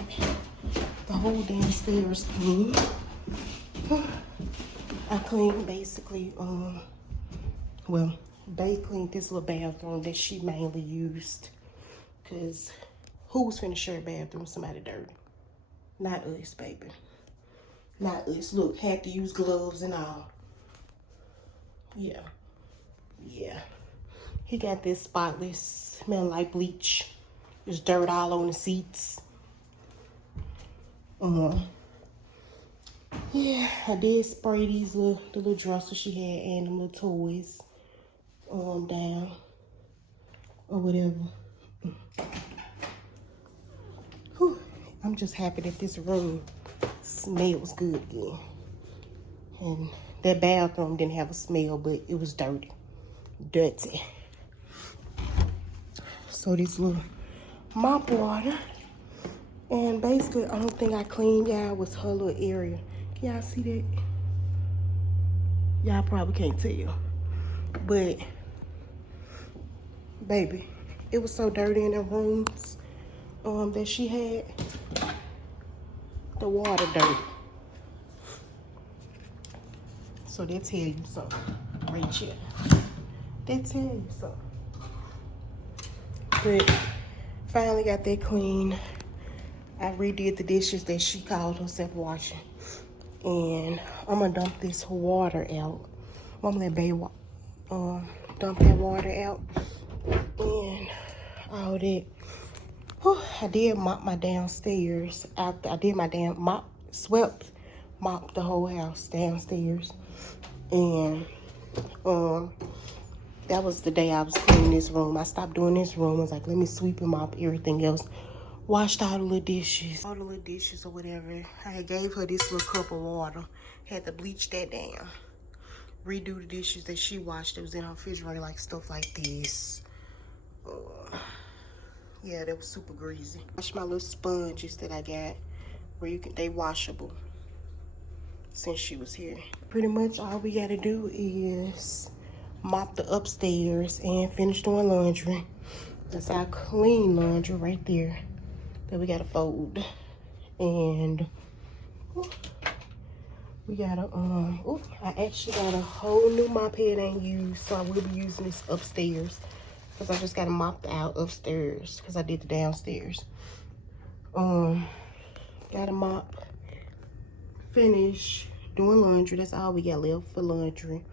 the whole downstairs clean. I cleaned basically, Bae cleaned this little bathroom that she mainly used. Cause who's finna share a bathroom with somebody dirty? Not us, baby. Not us. Look, had to use gloves and all. Yeah. Yeah. He got this spotless, smelling like bleach. There's dirt all on the seats. Yeah, I did spray these the little dresser she had and the little toys down or whatever. Whew. I'm just happy that this room smells good again. And that bathroom didn't have a smell, but it was dirty. So this little mop water. And basically, the only thing I cleaned, y'all, was her little area. Can y'all see that? Y'all probably can't tell. But, baby, it was so dirty in the rooms that she had. The water dirty. So they tell you something. Right here. They tell you something. But finally got that clean. I redid the dishes that she called herself washing. And I'm gonna dump this water out. I'm gonna let babe dump that water out. And all that. Whew, I did mop my downstairs. After I did my damn mopped the whole house downstairs. And that was the day I was cleaning this room. I stopped doing this room. I was like, let me sweep and mop everything else. Washed all the little dishes. All the little dishes or whatever. I had gave her this little cup of water. Had to bleach that down. Redo the dishes that she washed. It was in her refrigerator, like stuff like this. Yeah, that was super greasy. Wash my little sponges that I got. Where you can, they washable. Since she was here. Pretty much all we gotta do is mop the upstairs and finish doing laundry. That's our clean laundry right there that we gotta fold. And we gotta I actually got a whole new mop head I ain't used, so I will be using this upstairs because I just gotta mop the out upstairs because I did the downstairs. Gotta mop, finish doing laundry. That's all we got left for laundry.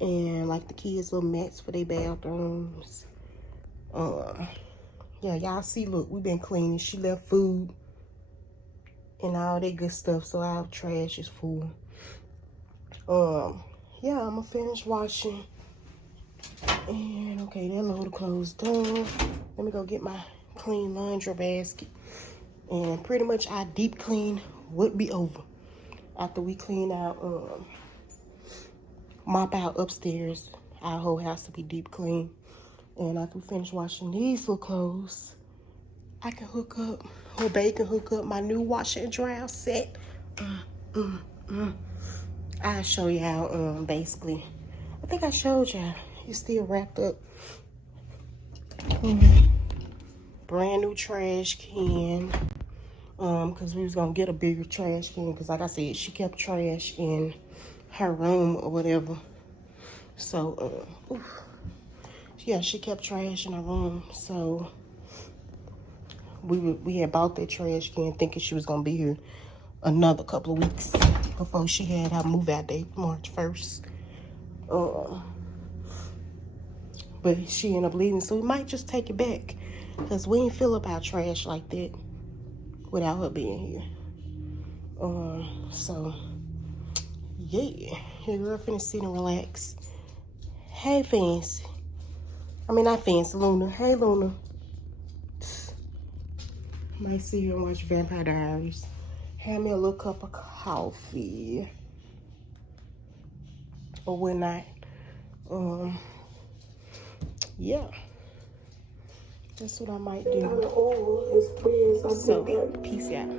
And like the kids' little mats for their bathrooms. Yeah, y'all see, look, we've been cleaning. She left food and all that good stuff, so our trash is full. Yeah, I'm gonna finish washing. And okay, that load of clothes done. Let me go get my clean laundry basket. And pretty much our deep clean would be over after we clean out, mop out upstairs. Our whole house will be deep clean. And after we finish washing these little clothes, I can hook up, or babe can hook up my new washer and dryer set. I'll show y'all, basically. I think I showed y'all. It's still wrapped up. Brand new trash can. Because we was going to get a bigger trash can. Because like I said, she kept trash in her room or whatever. So, yeah, she kept trash in her room. So, we had bought that trash can thinking she was going to be here another couple of weeks before she had her move out date, March 1st. But she ended up leaving, so we might just take it back. Because we ain't feel about trash like that without her being here. So, yeah. Your girl finna sit and relax. Hey, Fancy. I mean, not Fancy, Luna. Hey, Luna. Might sit here and watch Vampire Diaries. Have me a little cup of coffee. Or whatnot. Yeah. That's what I might do. So, peace out.